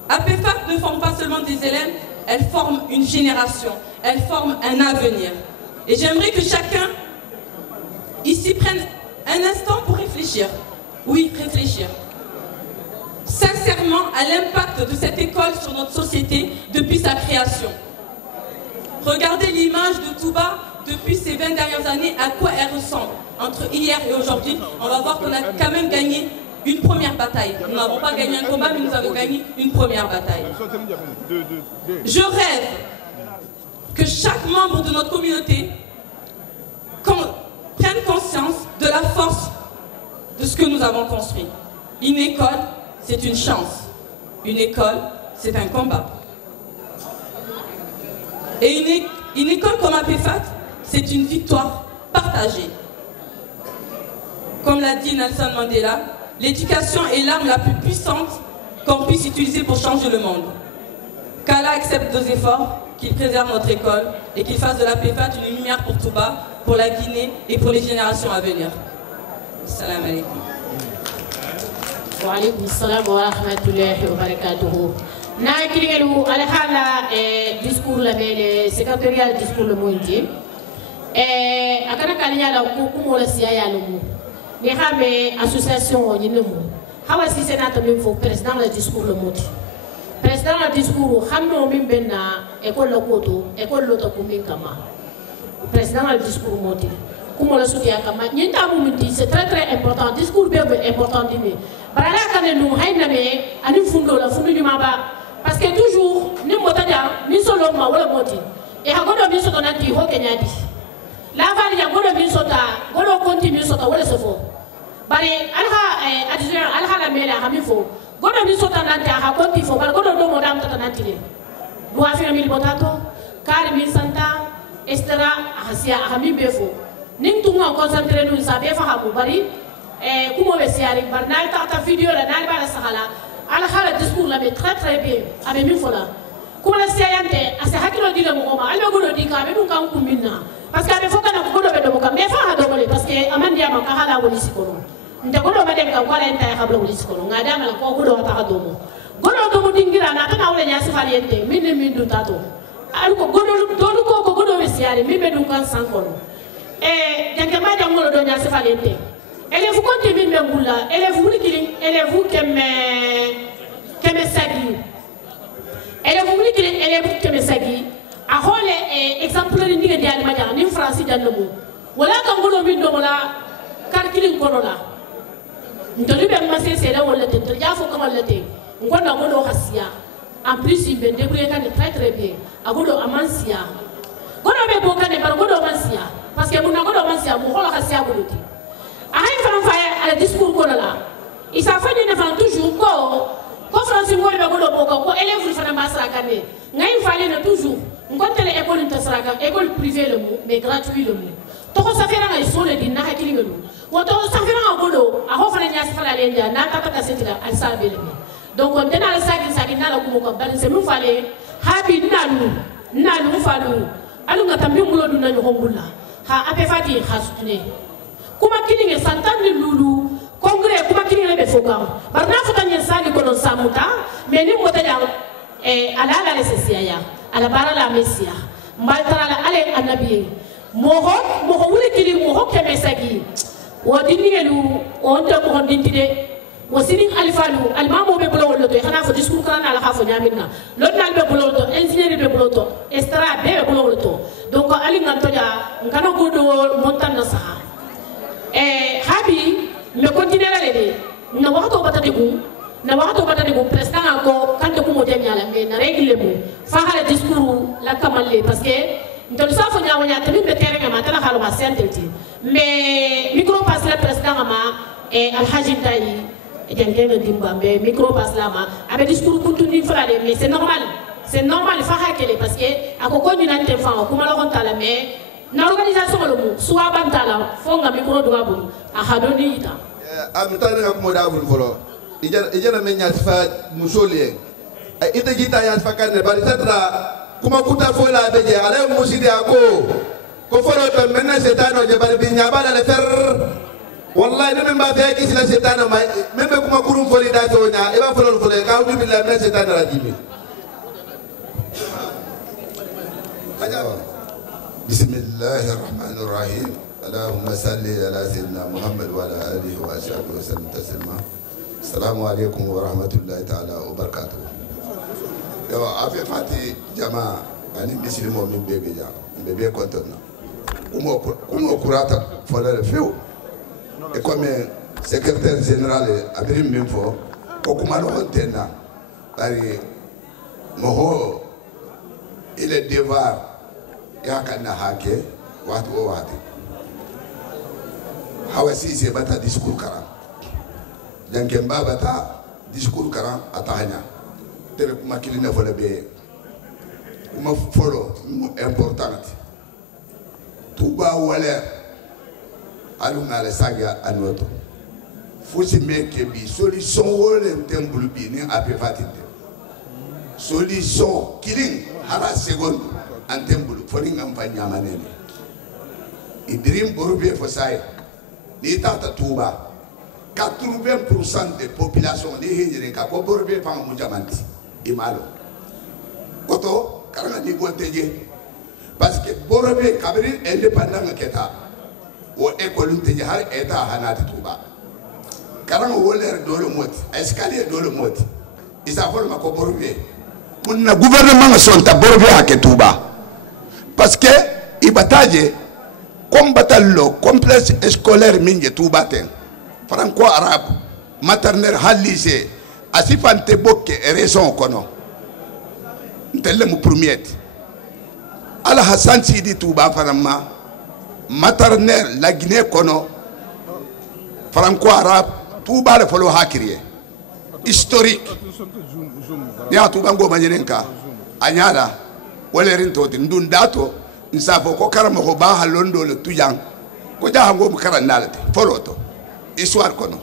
APFAC ne forme pas seulement des élèves, elle forme une génération, elle forme un avenir. Et j'aimerais que chacun ici prenne un instant pour réfléchir. Oui, réfléchir. Sincèrement à l'impact de cette école sur notre société depuis sa création. Regardez l'image de Touba depuis ces 20 dernières années, à quoi elle ressemble. Entre hier et aujourd'hui, on va voir qu'on a quand même gagné une première bataille. Nous n'avons pas gagné un combat, mais nous avons gagné une première bataille. Je rêve que chaque membre de notre communauté prenne conscience de la force de ce que nous avons construit. Une école, c'est une chance. Une école, c'est un combat. Et une école comme APFAC, c'est une victoire partagée. Comme l'a dit Nelson Mandela, l'éducation est l'arme la plus puissante qu'on puisse utiliser pour changer le monde. Qu'Allah accepte nos efforts, qu'il préserve notre école et qu'il fasse de l'APFAC une lumière pour Touba, pour la Guinée et pour les générations à venir. Salam alaikum. Wa alaikum salam wa rahmatullahi wa barakatuhu. Na kilingelu alhala discours la mele secrétariat discours le mondi akana kalinya la ko la siya ya no ni xame association ni no hawa si sénateur même fo président le discours le modi président le discours xamno min benna école la koto école lota kumin kama président al discours moti kuma la soutien kama nyinta mu minti c'est très important discours be important dimi barala kané nu hayna me ani fundo la fundu nyuma ba parce que toujours ni motaja mi solo ma wala moti e ha godo mi soto nanti ho kenyadi la vali ya godo mi sota godo continue sota wala sofo bari alha adjoint alha la mela ha mi fo godo mi sota nanti ha konti fo bari godo do mo dam tata nanti le do afira mil botato kar mi santa estera hasia ha mi befo ning tunga concentré nous sa be fa ha mu bari kumo be siari bar na ta video la na ba la sahala alha la discours la mais très bien avec mi fo la kuma la siayante asa hakilo dile mo ma albe godo di ka be dun kan kumina parce que abe foka na godo be do mo ka me fa ha do mole parce que amandi ama ka hala woni sikono nte godo ba dem ka wala enta ha bla woni sikono ngada mala ko godo ta do mo godo do mo dingira na ta na wala nya sifali ente min du tato al ko godo do ko godo be siari mi be dun kan sankono janke ma jam godo do nya sifali ente élève konti min be ngula élève wuli kilin élève keme sagi élève wuli kilin élève keme sagi a hole exemplaire ni ngi diali maja ni français janno wala kan godo min do wala calculin kono la ndoli be masse sera wala te ya fo kam la te ngona godo hasia en plus il be débrouiller kan très bien a godo amansia godo be bo kan bar godo amansia parce que muna godo amansia mo hola hasia godo ti a hay fan fa ala discours kono la isa fa ni devant toujours ko français ngol be godo bo ko élève fa na masra kané ngay fa le toujours ngontele école intasraka école privée le mot mais gratuit le mot to ko safera ngay sole di na hakili ngelu woto safera ngodo a ho fana nyasi fala lenja na tata setila al sabele donc on dena la sagi na la kumo ko bal se mu fale habi nanu falu alu ngata mi mulo dun nañu hongulla ha ape fati khasutune kuma kilinge santani lulu congrès kuma kilinge be foka barna futanye sagi kono samuta mais ni mota jang ala la lesia ya ala bara la mesia maltara la ale annabi moho wuli kili moho keme sagi wadinigelu on ta ko dintide wasinin alifalu almamo be bolo wolto xana fo discours kana ala xafo nyamina lotnal be bolo to ingénieur be bolo to extra be bolo wolto donc ali nganto ja ngano godo montan na saha habi me continuer la de na waxto batade bu président ko kante ko mo demyala me na règle mo fa hala discours la kamalle parce que ndol sa fo nyawo nyata be terrain ma tala xalu ma sentelti mais micro passe le président ma alhaji tayi jangene dimbambe micro passe la ma avec discours continue frale mais c'est normal fa hakele parce que akoko ñu nante fa ko ma la kontala mais na organisation le mo soit bantala fo nga micro do gabu a hadoni ita amtane ko mo davul folo ijana menya fa musole ita jita ya fa kan bari tatra kuma kuta fola beje ale musidi ako ko folo to menna setano je bari binya bala le fer wallahi ne memba fe ki sila setano ma membe kuma kurum foli da to nya e ba folo folo ka ubi billahi min setano rajimi bismillahir rahmanir rahim allahumma salli ala sayyidina muhammad wa ala alihi wa sahbihi wa sallam taslima assalamu alaikum wa rahmatullahi ta'ala wa barakatuh yo afi fati jama ani muslimo min bebe ja bebe kontona kumo kurata fola feu et comme secrétaire général abrim min fo ko kuma no tena bari moho il est devoir ya kana hake watu o wati hawasi se bata discours kara janke mbaba ta discours kara atanya tere kuma kilina fola be kuma folo important tuba wala aluna le saga anoto fosi meke bi solution wole tembulu bi ni ape fatinde solution killing hala seconde en tembulu foni ngam fa nyamanene idrim borbe fo sai ni tata tuba 80% de population ni hejere ka ko borbe fa mu jamanti imalo koto karanga ni gonteje parce que borbe kabri indépendant keta o école nteje har eta hanati tuba karanga woler dole mot escalier dole mot isa fol ma ko borbe munna gouvernement nga sonta borbe hake tuba parce que ibataje comme batallo complexe scolaire minje tuba ten franco arabe maternelle hal lycée asifante bokke raison kono ntelle mu premier ala Hassan Sidi tuba fanama maternelle la Guinée kono franco arabe tuba le folo hakiriye historique ya tuba ngo manyenenka anyala wala rinto ndun dato nsafo ko karama ko ba halondo le tuyang ko ja ngo karan nalate foloto histoire kono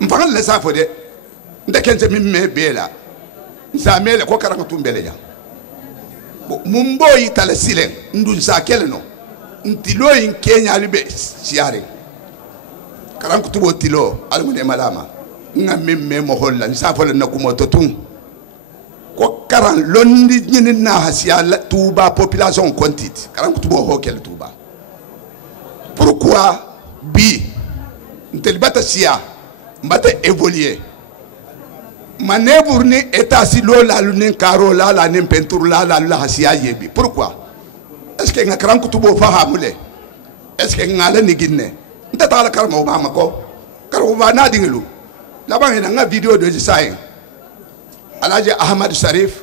mfangal le safo de ndakense mimme bela nsamele ko karanga tumbele ja mumbo yitala silen ndun sa keleno ntilo in Kenya libe siare karangu tubo tilo almune malama nga mimme mo holla nsafo le nakumo totun ko karan londi nyini na hasia tuba population kontit karan kutubo hokel tuba pourquoi bi ntelibata sia mbata évoluer manœuvre ni état si lo la lunen karo la nen peinture la hasia yebi pourquoi est-ce que nga karan kutubo fahamule est-ce que ngala ni ginne ntata la karama obama ko karo ba na dingelu la ba nga video de sai Alaji Ahmad Sharif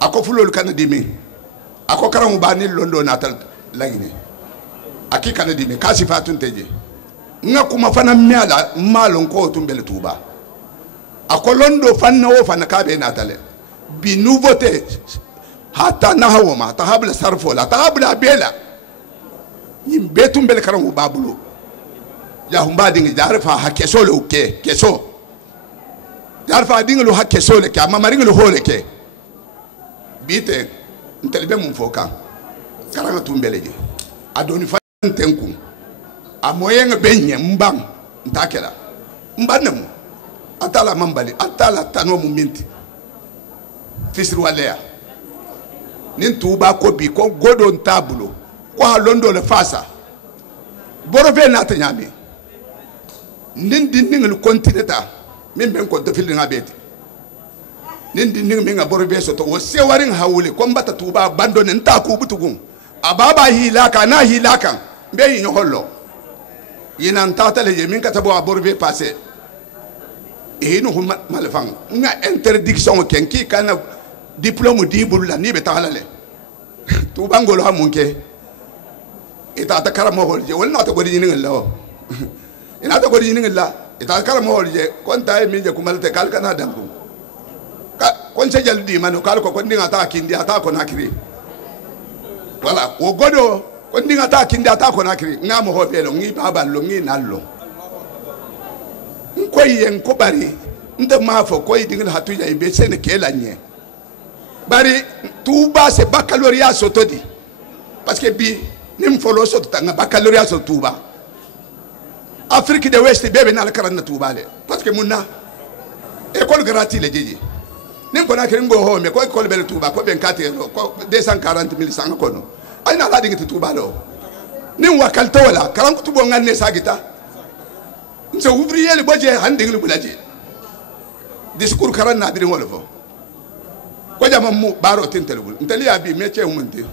ako fulol kana dimi ako karamu bani londo natal lagine aki kana dimi kasi fatun teje nga kuma fana miala malon ko tumbele tuba ako londo fanna o fana kabe natale bi nouveauté hata na hawma tahabla sarfo la tahabla bela yimbe tumbele karamu babulo ya humba dingi jarfa hakeso le uke keso yarfa dinglu hakke sole ke amma maringlu hole ke bite ntelbe mum foka karanga tumbeleje adoni fa tenku amoyenga benye mbam ntakela mbanam atala mambali atala tano muminti fisru walea nin tuba ko bi ko godon tabulo ko halondo le fasa borofe nata nyami nin dindinglu kontineta min ben ko to filin abeti nin din min ga borbe so to wose warin hawule ko mbata tuba bandone nta ku butugun ababa hilaka na hilaka be yin hollo yina nta tale je min ka tabo borbe passé e no malfang nga interdiction kenki kana diplôme dibul la ni be tahalale tuba ngolo hamunke ita ta karamo holje wala ta godi nin Allah ina ta godi nin Allah ita karamo holje konta e minje kumalte kalkana dangu kon se jaldi manu kal ko ndinga ta kindi ata ko nakiri wala o godo kon ndinga ta kindi ata ko nakiri ngamo ho belo ngi baba lo ngi nallo ko yen ko bari nde mafo ko idingil hatu ya ibe sene kelanye bari tuba se baccalauréat sotodi parce que bi nim folo soto tanga baccalauréat so tuba Afrique de West bebe na la karana tuba le parce que munna école gratuite le jeji nim ko na kiri ngo ho me ko école bele tuba ko ben kate ko 240,000 sanga kono ay na la dingi tuba lo nim wakalto wala karam ko tubo nganne sagita nse ouvrier le boje handing le bulaji discours karan na birin wala fo ko jama mu baro tintelbul nteli abi métier humunti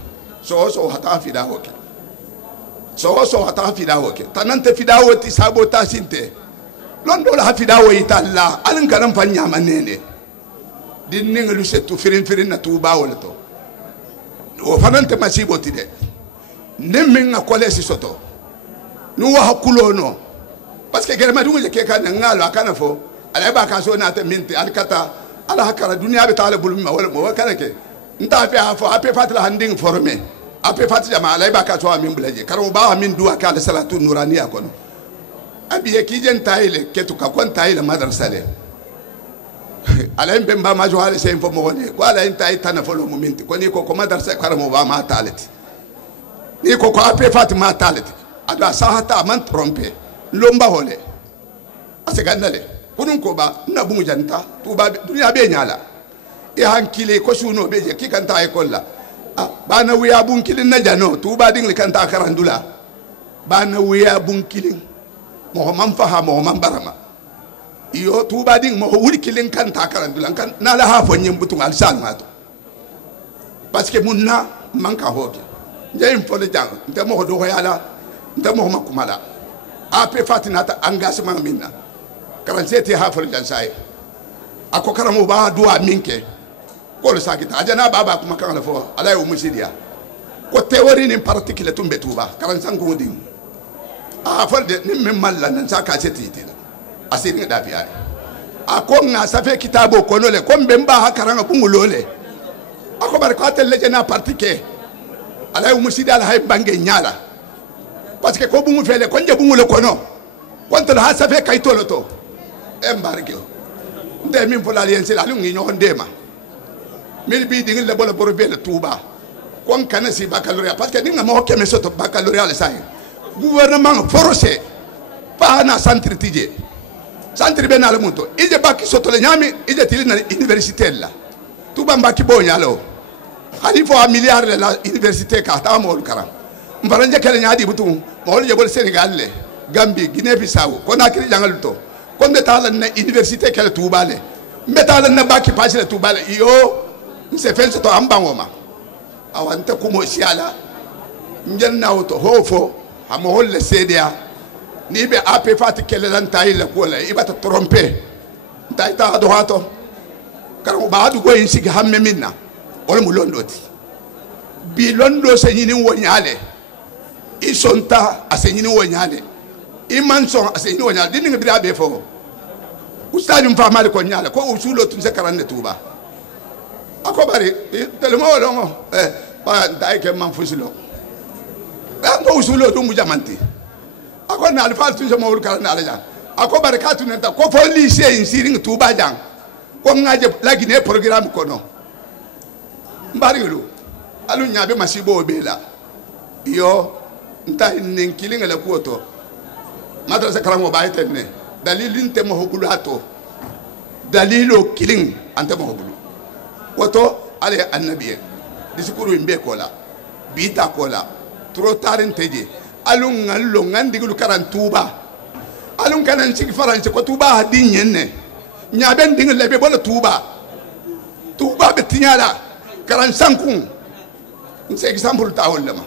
so hata fi da hoke so hata fi da hoke tanante fi da woti sabota sinte londo la fi da wo italla alin karam fanya manene din ningalu setu firin na tuba wala to o fanante masiboti de nemmenga kolesi soto nu wa hakulo no parce que gele madungu je ke kan ngalo akana fo ala ba ka so na ta minti alkata ala hakara dunia be taala bulmi wala mo kana ke nta fe ha fo ape fatla handing formé ape fatja ma ala ba ka so amin blaje karo ba amin duwa ka salatu nuraniya kono abi ki jen tayle ketu ka kon tayle madrasa le ala mbe mba ma jo hale se info mo woni ko ala inta tana fo lo momenti ko ni ko madrasa karamo ba ma taleti ni ko ape fatima taleti ada sahata man tromper lomba hole asegandale kunun ko ba na bumu janta tuba duniya be nyala e hankile ko suno be je kikanta e kolla ba na wiya bun kilin na jano tuba dingli kanta karandula ba na wiya bun kilin mo man faha mo man barama iyo tuba ding mo wuri kilin kanta karandula kan na la ha fo nyim butun al sal ngato parce que munna manka hoke njay fole jang ndemo do yala ndemo makumala ape fatinata engagement minna 47 ha fole jan sai ako karamo ba duwa minke ko le sakita ajana baba kuma kan la fo ala yo musidia ko théorie ni particle tumbe tuba 45 ko din falde ni min malla nan saka ce titi asirin da biya ako nga safe kitabo ko no le ko mbemba hakaranga bungulole ako bar ko telle jena particle ala yo musidia ala hay bange nyala parce que ko bungu fele ko nje bungulo ko no konto ha safe kaytolo to embarque nde min fola aliense la lungi nyon ndema mil bi dingil le bola borbe le tuba kon kana si baccalauréat parce que dinga mo keme soto baccalauréat le sai gouvernement forcé pa na centre tije centre ben ala munto ije bakki soto le nyami ije tilina université la tuba mbaki bo nyalo hali fo a milliard la université ka ta mo karam mbaranje kala nyaadi butum mo le jebol Sénégal le Gambie Guinée Bissau ko na kiri jangal to kon de tala na université kala tuba le mbetala na bakki pasi le tuba le yo se fense to ambangoma awanta kumo siala njenna auto hofo amo holle sedia ni be ape fati kele lan tayilla ko la ibata tromper tayta do hato karamu baadu go yin sigi hamme minna wala mu londoti bi londo se nyini wonyale isonta asenyini wonyale imanson asenyini wonyale dinni bi abe fo ustadi mfamali ko nyale ko usulo tunse karanne tuba ako bari telemo longo pa dai ke man fusilo ando usulo dum jamanti ako na alfa tunse mo wul na alaja ako bari ka tunenta ko fo lycée insiring tuba jang ko ngaje lagi ne programme ko no mbari lu alu nyabe masibo bela yo nta nin kilinga la kuoto madrasa karango baytene dalilin te mo hobulu hato dalilo kiling ante mo hobulu woto ale annabiye disikuru imbe kola bita kola trotarin teje alun ngallo ngandigulu karantuba alun kanan sigi faranse ko tuba hadin yenne nyaben dingel lebe bola tuba be tinyala karan sankun nse example ta hollama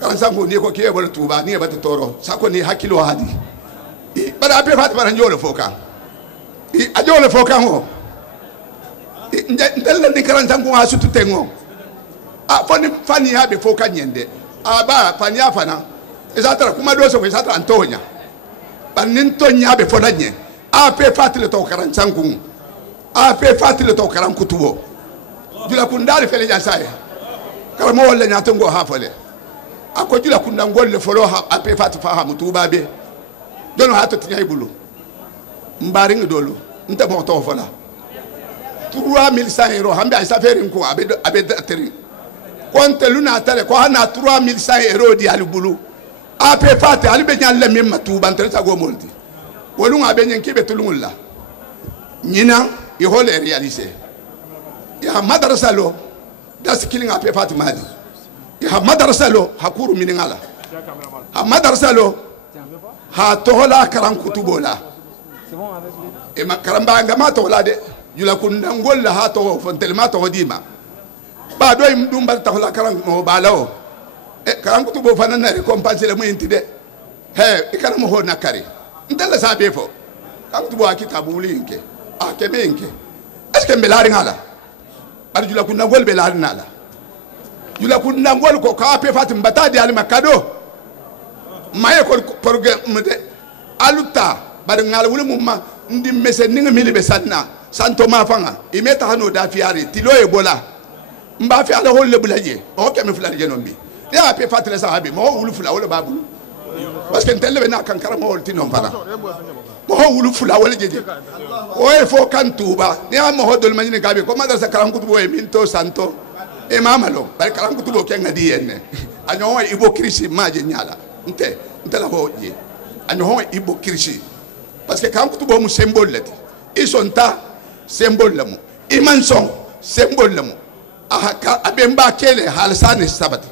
karan sankun ni ko kiye bola tuba ni bata toro sako ni hakilo hadi bada ape fat baran jole foka a jole foka ho ndella ni karan sankun ha sutu tengo a fani ha be foka nyende aba fani afana ezatra kuma doso ko ezatra antonya banin tonya be fodanye ape fatile to karan sankun ape fatile to karan kutubo jula kundari fele jasaya karamo wala nyato ngo hafale ako jula kunda ngolle folo ha ape fati fa mutuba be dono hato tinya ibulu mbari ngidolo nta mo to fola 3100 euros hambe ay saferi ko abe teri konte luna tare ko hana 3100 euros di alubulu ape fati alibe nyalle mem matuba ntere sago moldi wolunga be nyen kibe tulungulla nyina i hole réaliser ya madrasa lo das killing ape fati mali ya madrasa lo hakuru miningala ha madrasa lo ha tohola karan kutubola e makaramba ngama tohola de yula kunna ngolla ha to fontelma to dima ba do im dum bal tohola karan mo balawo e karan kutubo fanana récompense le mo intide he e kana mo ho nakari ndala sabe fo kan kutubo akitabu wulinke a kebenke est-ce que mbelari ngala bar jula kunna ngol belari nala jula kunna ngol ko ka pe fatim batadi al makado maye ko programme de aluta bar ngala wuli mumma ndi mese ninga mili be sanna santo ma fanga imeta hano da fiari tilo e bola mba fi ala holle bulaje o kemi fulani je nombi ya pe fatile sahabi mo wulu fula wala babu parce que ntelle be na kan karamo wolti non fana mo wulu fula wala jeje o e fo kan tuba ni am mo hodol manini gabe ko madrasa karam kutubo e minto santo e mamalo bar karam kutubo ke ngadi enne anyo ibo krisi maje nyala nte la hoje anyo ibo krisi parce que karam kutubo mu symbole lati isonta symbole lamu imanson symbole lamu aha abemba kele halsane sabati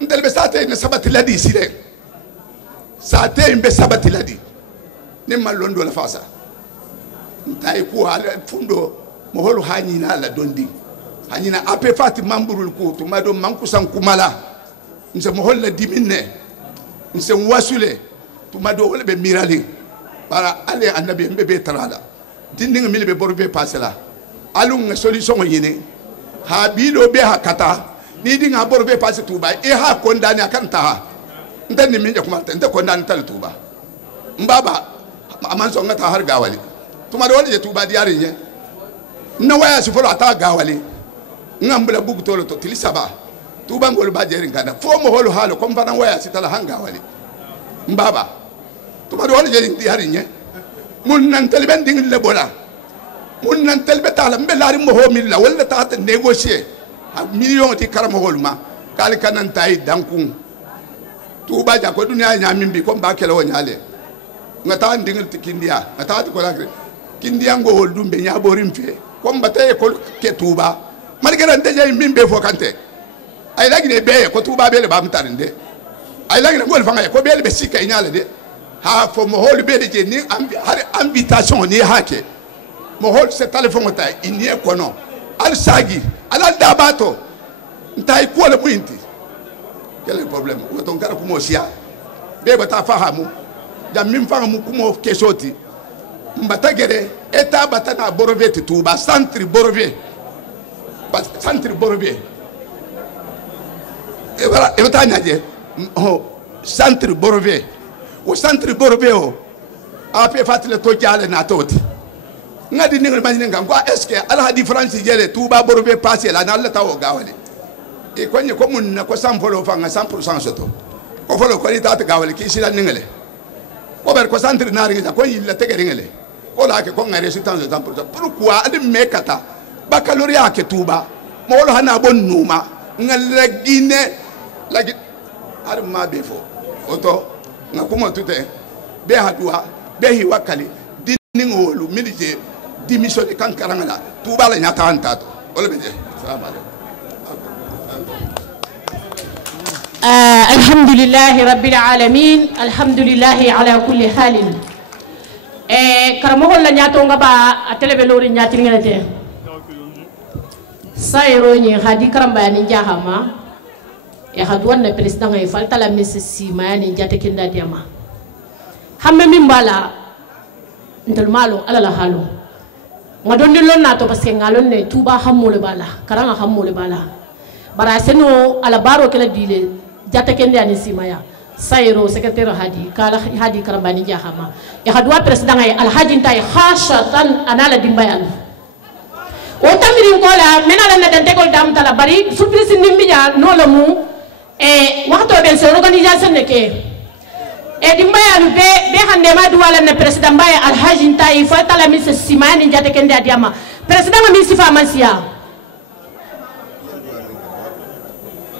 ntel be sate ne sabati ladi sire sate be sabati ladi ne malondo la fasa ntai ku hala fundo mo holu hani na la dondi hanyina ape fati mamburul ko to mado manku san kumala nse mo holla diminne nse wasule to mado wala be mirali bara ale annabi mbebe tarala dindinga mili be borbe pasela alun solution yini ha bilo be hakata ni dinga borbe pase tuba e ha kondani akanta ndani minja kuma nte kondani tal tuba mbaba amanso ngata har gawali tuma do wala tuba diari nye na waya si folo ata gawali ngambla bugu tolo to tilisaba tuba ngol ba jeri ngana fo mo holo halo kom fana waya si tala hanga wali mbaba tuma do wala jeri diari nye mun nan telben ding le bola mun nan telbe tala mbelari mo ho milla wala ta négocier a million ti karamo holma kali kanan tay dankun tuba ja ko dunya nyamin bi ko ba kele wonyale ngata ndingil ti kindia ngata ti ko lakre kindia ngo holdum be nyaborim fe ko mbata ko ke tuba malgré ndeje mimbe fo kante ay lagine be ko tuba be le ba mtarinde ay lagine ngol fanga ko be le be sikay nyale de ha fo mo hol be de ni invitation ni hake mo hol se téléphone ta ini ko non al sagi ala dabato ntai ko le muinti quel est le problème o ton kara kumo sia be bata fahamu jam min fahamu kumo kesoti mbata gere eta bata na borové tuba centre borové centre borové e wala e bata nyaje o centre borové o centre borové o a pe fatile to jale na toti ngadi ningal majine ngam ko est-ce que ala différence jele tuba borové passer la na la tawo gawale e konye ko mun na ko sampolo fanga 100% soto ko folo ko ni tata gawale ki sila ningale ko ber ko centre na ringa ko yilla tegere ngale ko la ke ko ngare résultat de 100%. Pourquoi ade mekata baccalauréat ke tuba mo wolo hana bon numa ngal Guinée lagi ar ma be fo oto ngakuma tute be hadwa be hi wakali diningolu milije démission de kankarangala tuba la nyata antato wala beje salam alaykum. الحمد لله رب العالمين الحمد لله على كل حال كرمه الله نياتو غبا اتلبلوري نياتي ngate sayro ni hadi karamba ni jahama e hadwan na president e falta la messi mayani jate kinda diama hamme mimbala ntel malo ala la halo ngadondi lon nato parce que ngalon ne tuba hammole bala karanga hammole bala bara seno ala baro kala dile jata kende ani simaya sayro secrétaire hadi kala hadi karambani jahama e hadwa president ay al hadi tay khashatan anala dimbayan o tamiri ngola menala na den tegol dam tala bari surprise nimbiya no lamu e waxto bel se organisation ne ke e dimbayan be hande ma duwala na president baye al hadi tay fa tala mi se simani jata kende adiama president mi sifa mansia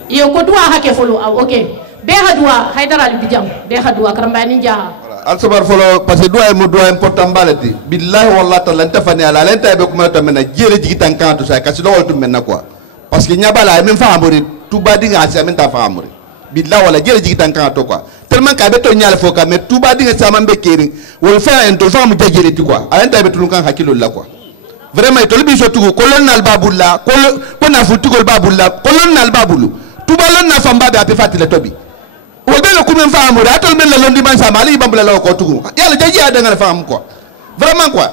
iyo ko duwa hake folo okay be hadwa haydara al bijam be hadwa karambani jaha al sabar folo parce que duwa mo duwa important balati billahi wallahi ta lan tafani ala lan tay be kuma ta mena jere jigi tan kan to sa kasi do woltu menna quoi parce que nyabala men fa amori tuba dinga sa men ta fa amori billahi wala jere jigi tan kan to quoi tellement ka be to nyala fo ka mais tuba dinga sa man be keri wol fa en to fa mu jere ti quoi ala tay be tulun kan hakilo la quoi vraiment to libi so tugo kolonal babulla ko na fu tugo babulla kolonal babulu tubalon na famba be ape fatile tobi wobe le kumen fa amore atol men la londi man sama ali bambula la ko tugu yalla jaji ada ngala fam quoi vraiment quoi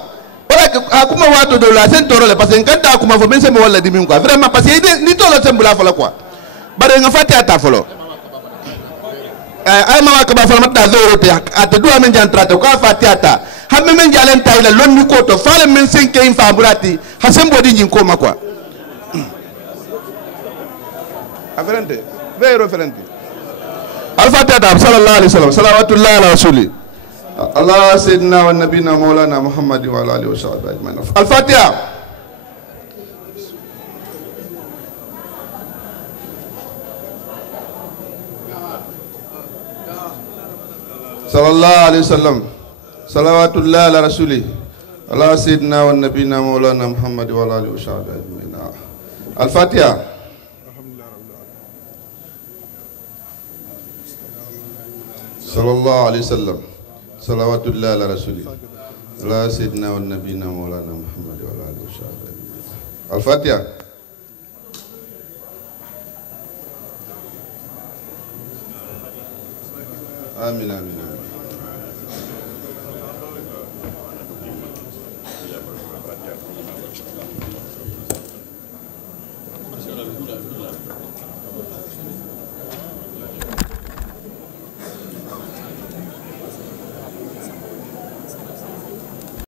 wala akuma wato do la sen toro le parce que ngata akuma fo men se mo wala dimi quoi vraiment parce que ni tolo sembula fala quoi bare nga fati ata folo ay mama ka ba fala mata do rote ata do men jan trato ko fati ata hamme men jalen tayla lonni ko to fale men sen ke infa burati hasembo di nyin ko ma quoi aferente vero ferente al-fatiha sallallahu alaihi wasallam salawatullah ala rasuli allah sayyidina wa nabiyina maulana muhammad wa ala alihi wa sahbihi ajma'in al-fatiha sallallahu alaihi wasallam salawatullah ala rasuli allah sayyidina wa nabiyina maulana muhammad wa ala alihi wa sahbihi ajma'in al-fatiha صلى الله عليه وسلم صلوات الله على رسوله على سيدنا والنبينا مولانا محمد وعلى اله وصحبه الفاتحه Amin, amin, amin.